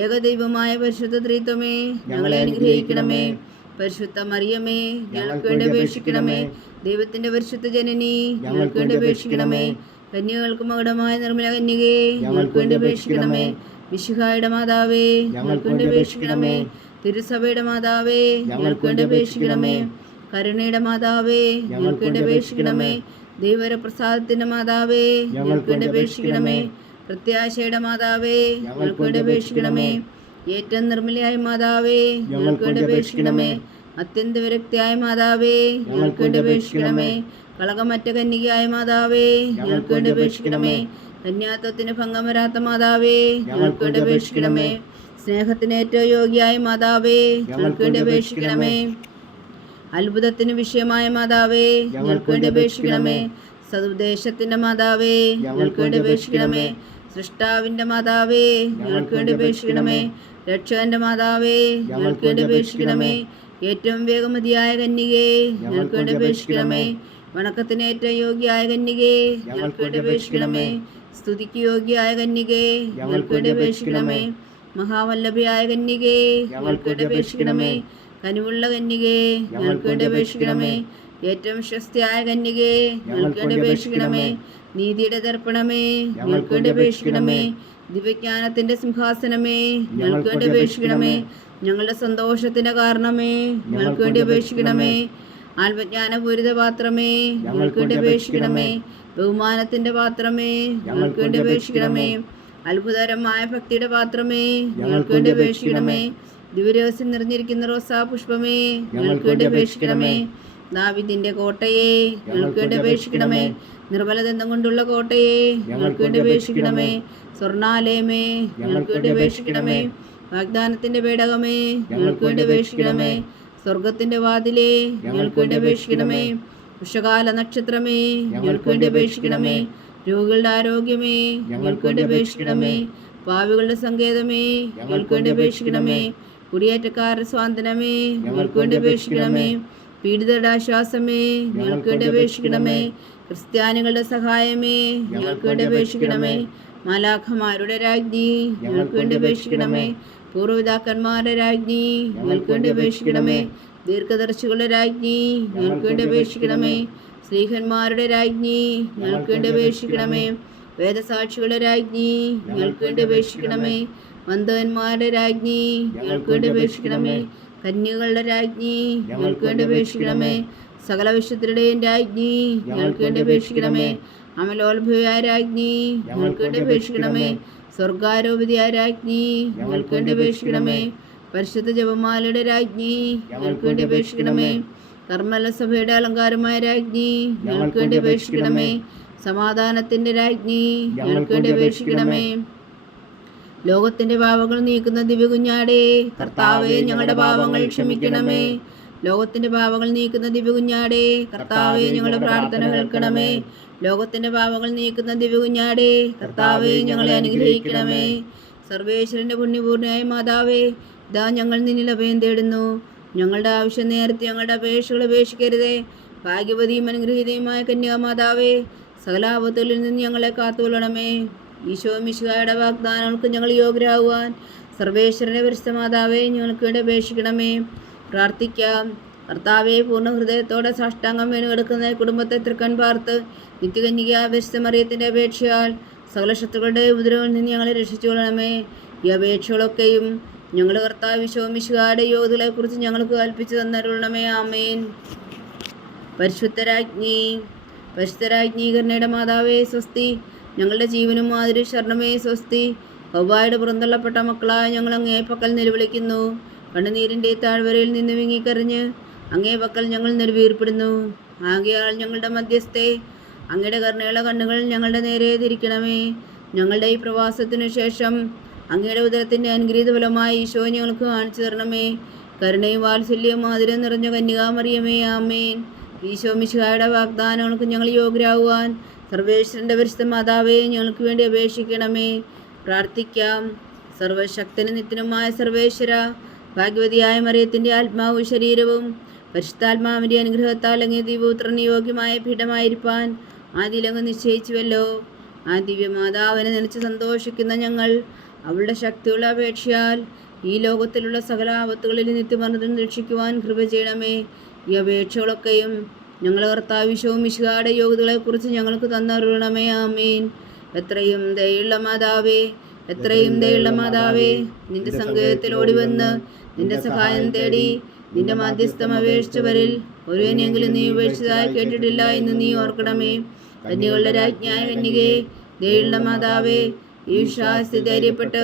ഏകദൈവമായ പരിശുദ്ധ ത്രിത്വമേ, ഞങ്ങളെ അനുഗ്രഹിക്കണമേ. പരിശുദ്ധ മറിയമേ, ഞങ്ങൾക്ക് വേണ്ടി അപേക്ഷിക്കണമേ. ദൈവത്തിന്റെ പരിശുദ്ധ ജനനി, ഞങ്ങൾക്ക് വേണ്ടി അപേക്ഷിക്കണമേ. കന്യകൾക്ക് മകുടമായ നിർമ്മല കന്യകേ, ഞങ്ങൾക്ക് വേണ്ടി അപേക്ഷിക്കണമേ. മിശിഹായുടെ മാതാവേ, ഞങ്ങൾക്ക് വേണ്ടി അപേക്ഷിക്കണമേ. തിരുസഭയുടെ മാതാവേ, ഞങ്ങൾക്ക് വേണ്ടി അപേക്ഷിക്കണമേ. കരുണയുടെ മാതാവേ, ഞങ്ങൾക്ക് വേണ്ടി അപേക്ഷിക്കണമേ. ദൈവപ്രസാദത്തിന്റെ മാതാവേ, ഞങ്ങൾക്ക് വേണ്ടി അപേക്ഷിക്കണമേ. പ്രത്യാശയുടെ മാതാവേ, ഞങ്ങൾക്ക് വേണ്ടി അപേക്ഷിക്കണമേ. ഏറ്റവും നിർമ്മലയായ മാതാവേ, ഞങ്ങൾക്ക് വേണ്ടി അപേക്ഷിക്കണമേ. അത്യന്ത വിരക്തിയായ മാതാവേ ഞങ്ങൾക്ക് വേണ്ടി അപേക്ഷിക്കണമേ. കളകമറ്റ കന്യകയായ മാതാവേ ഞങ്ങൾക്ക് വേണ്ടി അപേക്ഷിക്കണമേ. കന്യാത്വത്തിന് ഭംഗം വരാത്ത മാതാവേ ഞങ്ങൾക്ക് വേണ്ടി അപേക്ഷിക്കണമേ. സ്നേഹത്തിന് ഏറ്റവും യോഗ്യയായ മാതാവേ ഞങ്ങൾക്ക് വേണ്ടി അപേക്ഷിക്കണമേ. അത്ഭുതത്തിന് വിഷയമായ മാതാവേ ഞങ്ങൾക്ക് വേണ്ടി അപേക്ഷിക്കണമേ. സതുദ്ദേശത്തിന്റെ മാതാവേ ഞങ്ങൾക്ക് വേണ്ടി അപേക്ഷിക്കണമേ. സൃഷ്ടാവിന്റെ മാതാവേ ഞങ്ങൾക്ക് വേണ്ടി അപേക്ഷിക്കണമേ. രക്ഷകന്റെ മാതാവേ ഞങ്ങൾക്ക് വേണ്ടി അപേക്ഷിക്കണമേ. ഏറ്റവും വേഗമതിയായ കന്യകേ ഞങ്ങൾക്ക് വേണ്ടി അപേക്ഷിക്കണമേ. വണക്കത്തിന് ഏറ്റവും യോഗ്യയായ കന്യകേ ഞങ്ങൾക്ക് വേണ്ടി അപേക്ഷിക്കണമേ. സ്തുതിക്ക് യോഗ്യയായ കന്യകേ ഞങ്ങൾക്ക് വേണ്ടി അപേക്ഷിക്കണമേ. മഹാവല്ലഭയായ കന്യകേ ഞങ്ങൾക്ക് വേണ്ടി അപേക്ഷിക്കണമേ. കനിവുള്ള കന്യകേ ഞങ്ങൾക്ക് വേണ്ടി അപേക്ഷിക്കണമേ. ഏറ്റവും വിശ്വസ്തയായ കന്യകേ ഞങ്ങൾക്ക് വേണ്ടി അപേക്ഷിക്കണമേ. നീതിയുടെ ദർപ്പണമേ ഞങ്ങൾക്ക് വേണ്ടി അപേക്ഷിക്കണമേ. ദിവ്യജ്ഞാനത്തിന്റെ സിംഹാസനമേ ഞങ്ങൾക്ക് വേണ്ടി അപേക്ഷിക്കണമേ. ഞങ്ങളുടെ സന്തോഷത്തിന്റെ കാരണമേ ഞങ്ങൾക്ക് വേണ്ടി അപേക്ഷിക്കണമേ. ആത്മജ്ഞാനപൂരിത പാത്രമേ ഞങ്ങൾക്ക് വേണ്ടി അപേക്ഷിക്കണമേ. ബഹുമാനത്തിന്റെ പാത്രമേ ഞങ്ങൾക്ക് വേണ്ടി അപേക്ഷിക്കണമേ. അത്ഭുതകരമായ ഭക്തിയുടെ പാത്രമേ ഞങ്ങൾക്ക് വേണ്ടി അപേക്ഷിക്കണമേ. ദിവ്യരഹസ്യം നിറഞ്ഞിരിക്കുന്ന റോസാ പുഷ്പമേ ഞങ്ങൾക്ക് വേണ്ടി അപേക്ഷിക്കണമേ. ദാവീദിന്റെ കോട്ടയെ ഞങ്ങൾക്ക് വേണ്ടി അപേക്ഷിക്കണമേ. നിർമ്മലദന്തം കൊണ്ടുള്ള കോട്ടയെ ഞങ്ങൾക്ക് വേണ്ടി അപേക്ഷിക്കണമേ. സ്വർണാലയമേ ഞങ്ങൾക്ക് വേണ്ടി അപേക്ഷിക്കണമേ. വാഗ്ദാനത്തിന്റെ പേടകമേ ഞങ്ങൾക്ക് വേണ്ടി അപേക്ഷിക്കണമേ. സ്വർഗത്തിന്റെ വാതിലേ ഞങ്ങൾക്ക് വേണ്ടി അപേക്ഷിക്കണമേ. ഉഷകാല നക്ഷത്രമേ ഞങ്ങൾക്ക് വേണ്ടി അപേക്ഷിക്കണമേ. രോഗികളുടെ ആരോഗ്യമേ ഞങ്ങൾക്ക് വേണ്ടി അപേക്ഷിക്കണമേ. പാവികളുടെ സങ്കേതമേ ഞങ്ങൾക്ക് വേണ്ടി അപേക്ഷിക്കണമേ. കുടിയേറ്റക്കാരുടെ സ്വാതന്ത്ര്യമേ ഞങ്ങൾക്ക് വേണ്ടി അപേക്ഷിക്കണമേ. പീഡിതരുടെ ആശ്വാസമേ ഞങ്ങൾക്ക് വേണ്ടി അപേക്ഷിക്കണമേ. ക്രിസ്ത്യാനികളുടെ സഹായമേ ഞങ്ങൾക്ക് വേണ്ടി അപേക്ഷിക്കണമേ. മാലാഖമാരുടെ രാജ്ഞി ഞങ്ങൾക്ക് വേണ്ടി അപേക്ഷിക്കണമേ. പൂർവ്വപിതാക്കന്മാരുടെ രാജ്ഞി ഞങ്ങൾക്ക് വേണ്ടി അപേക്ഷിക്കണമേ. ദീർഘദർശികളുടെ രാജ്ഞി ഞങ്ങൾക്ക് വേണ്ടി അപേക്ഷിക്കണമേ. സ്ത്രീഹന്മാരുടെ രാജ്ഞി ഞങ്ങൾക്ക് വേണ്ടി അപേക്ഷിക്കണമേ. വേദസാക്ഷികളുടെ രാജ്ഞി ഞങ്ങൾക്ക് വേണ്ടി അപേക്ഷിക്കണമേ. വന്ദകന്മാരുടെ രാജ്ഞി ഞങ്ങൾക്ക് വേണ്ടി അപേക്ഷിക്കണമേ. കന്യകളുടെ രാജ്ഞി ഞങ്ങൾക്ക് വേണ്ടി അപേക്ഷിക്കണമേ. സകല വിശുദ്ധരുടെയും രാജ്ഞി ഞങ്ങൾക്ക് വേണ്ടി അപേക്ഷിക്കണമേ. അമലോത്ഭവയായ രാജ്ഞി ഞങ്ങൾക്ക് വേണ്ടി അപേക്ഷിക്കണമേ. സ്വർഗാരോപിതയായ രാജ്ഞി ഞങ്ങൾക്ക് വേണ്ടി അപേക്ഷിക്കണമേ. പരിശുദ്ധ ജപമാലയുടെ രാജ്ഞി ഞങ്ങൾക്ക് വേണ്ടി അപേക്ഷിക്കണമേ. കർമ്മല സഭയുടെ അലങ്കാരമായ രാജ്ഞി ഞങ്ങൾക്ക് വേണ്ടി അപേക്ഷിക്കണമേ. സമാധാനത്തിന്റെ രാജ്ഞി ഞങ്ങൾക്ക് വേണ്ടി അപേക്ഷിക്കണമേ. ലോകത്തിന്റെ പാപങ്ങൾ നീക്കുന്ന ദിവ്യകുഞ്ഞാടേ കർത്താവേ ഞങ്ങളുടെ പാപങ്ങൾ ക്ഷമിക്കണമേ. ലോകത്തിന്റെ പാപങ്ങൾ നീക്കുന്ന ദിവ്യകുഞ്ഞാടേ കർത്താവേ ഞങ്ങളുടെ പ്രാർത്ഥന കേൾക്കണമേ. ലോകത്തിന്റെ പാപങ്ങൾ നീക്കുന്ന ദിവ്യകുഞ്ഞാടേ കർത്താവേ ഞങ്ങളെ അനുഗ്രഹിക്കണമേ. സർവേശ്വരന്റെ പുണ്യപൂർണ്ണയായ മാതാവേ ഇതാ ഞങ്ങൾ നിന്നിൽ അഭയം തേടുന്നു. ഞങ്ങളുടെ ആവശ്യം നേരത്തെ ഞങ്ങളുടെ അപേക്ഷകൾ ഉപേക്ഷിക്കരുതേ. ഭാഗ്യവതിയും അനുഗ്രഹീതയുമായ കന്യാമാതാവേ സകല ആപത്തുകളിൽ നിന്ന് ഞങ്ങളെ കാത്തുകൊള്ളണമേ. ഈശോ മിശിഹായുടെ വാഗ്ദാനങ്ങൾക്ക് ഞങ്ങൾ യോഗ്യരാകുവാൻ സർവേശ്വരന്റെ പരിശുദ്ധ മാതാവേ ഞങ്ങൾക്ക് വേണ്ടി അപേക്ഷിക്കണമേ. പ്രാർത്ഥിക്കാം. കർത്താവെ പൂർണ്ണ ഹൃദയത്തോടെ സാഷ്ടാംഗം വീണ് കിടക്കുന്ന കുടുംബത്തെ തൃക്കൺ പാർത്ത് നിത്യകന്യക പരിശുദ്ധ മറിയത്തിന്റെ അപേക്ഷയാൽ സകല ശത്രുക്കളുടെ ഉപദ്രവങ്ങളിൽ നിന്ന് ഞങ്ങളെ രക്ഷിച്ചുകൊള്ളണമേ. ഈ അപേക്ഷകളൊക്കെയും ഞങ്ങളുടെ കർത്താവ് ഈശോ മിശിഹായുടെ യോഗ്യതകളെക്കുറിച്ച് ഞങ്ങൾക്ക് കൽപ്പിച്ചു തന്നരുളണമേ. ആമേൻ. പരിശുദ്ധരാജ്ഞി കരുണയുടെ മാതാവേ സ്വസ്തി. ഞങ്ങളുടെ ജീവനും മാതിരി ശരണമേ സ്വസ്തി. ഹവ്വായുടെ പുറന്തള്ളപ്പെട്ട മക്കളായ ഞങ്ങൾ അങ്ങേ പക്കൽ നിലവിളിക്കുന്നു. കണ്ണുനീരിൻ്റെ താഴ്വരയിൽ നിന്ന് വിങ്ങിക്കറിഞ്ഞ് അങ്ങേ പക്കൽ ഞങ്ങൾ നെടുവീർപ്പെടുന്നു. ആകയാൽ ഞങ്ങളുടെ മധ്യസ്ഥെ അങ്ങയുടെ കരുണയുള്ള കണ്ണുകൾ ഞങ്ങളുടെ നേരെ തിരിക്കണമേ. ഞങ്ങളുടെ ഈ പ്രവാസത്തിനു ശേഷം അങ്ങയുടെ ഉദരത്തിൻ്റെ അനുഗ്രഹീത ഫലമായി ഈശോ ഞങ്ങൾക്ക് കാണിച്ചു തരണമേ. കരുണയും വാത്സല്യവും മാധുര്യം നിറഞ്ഞ കന്യകാമറിയമേ. ആമേൻ. ഈശോ മിശിഹായുടെ വാഗ്ദാനങ്ങൾക്ക് ഞങ്ങൾ യോഗ്യരാകുവാൻ സർവേശ്വരൻ്റെ പരിശുദ്ധ മാതാവേ ഞങ്ങൾക്ക് വേണ്ടി അപേക്ഷിക്കണമേ. പ്രാർത്ഥിക്കാം. സർവശക്തനും നിത്യനുമായ സർവേശ്വര, ഭാഗ്യവതിയായ മറിയത്തിൻ്റെ ആത്മാവും ശരീരവും പരിശുദ്ധാത്മാവിൻ്റെ അനുഗ്രഹത്താൽ അങ്ങേ ദിവ്യപുത്രന് യോഗ്യമായ പീഠമായിരിക്കാൻ ആദിയിലങ്ങ് നിശ്ചയിച്ചുവല്ലോ. ആ ദിവ്യമാതാവിനെ നനച്ച് സന്തോഷിക്കുന്ന ഞങ്ങൾ അവളുടെ ശക്തിയുള്ള അപേക്ഷയാൽ ഈ ലോകത്തിലുള്ള സകല ആപത്തുകളിൽ നിത്യമരണത്തിൽ രക്ഷിക്കുവാൻ കൃപ ചെയ്യണമേ. ഈ അപേക്ഷകളൊക്കെയും ഞങ്ങളുടെ കർത്താവ് ഈശോ മിശിഹായുടെ യോഗ്യതകളെക്കുറിച്ച് ഞങ്ങൾക്ക് തന്നരുളണമേ. ആമീൻ. എത്രയും ദയുള്ള മാതാവേ, എത്രയും ദയുള്ള മാതാവേ, നിന്റെ സങ്കേതത്തിൽ ഓടിവന്ന് നിന്റെ സഹായം തേടി നിന്റെ മാധ്യസ്ഥം അപേക്ഷിച്ചവരിൽ ഒരുവനെങ്കിലും നീ ഉപേക്ഷിച്ചതായി കേട്ടിട്ടില്ല എന്ന് നീ ഓർക്കണമേ. കന്യകളുടെ രാജ്ഞിയായ കന്യകേ, ദയുള്ള മാതാവേ, ഈ വിശ്വാസത്തിൽ ധൈര്യപ്പെട്ട്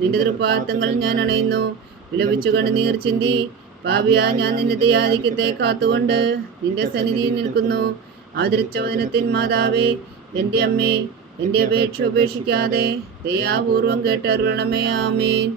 നിന്റെ തൃപ്പാദങ്ങൾ ഞാൻ അണയുന്നു. വിലപിച്ചു കണ്ണുനീർ ചിന്തി പാപിയാ ഞാൻ നിന്റെ ദയാധിക്യത്തെ കാത്തുകൊണ്ട് നിന്റെ സന്നിധിയിൽ നിൽക്കുന്നു. ആദരിച്ച വചനത്തിൻ മാതാവേ, എൻ്റെ അമ്മേ, എൻ്റെ അപേക്ഷ ഉപേക്ഷിക്കാതെ ദയാപൂർവം കേട്ടരുളണമേ. ആമേൻ.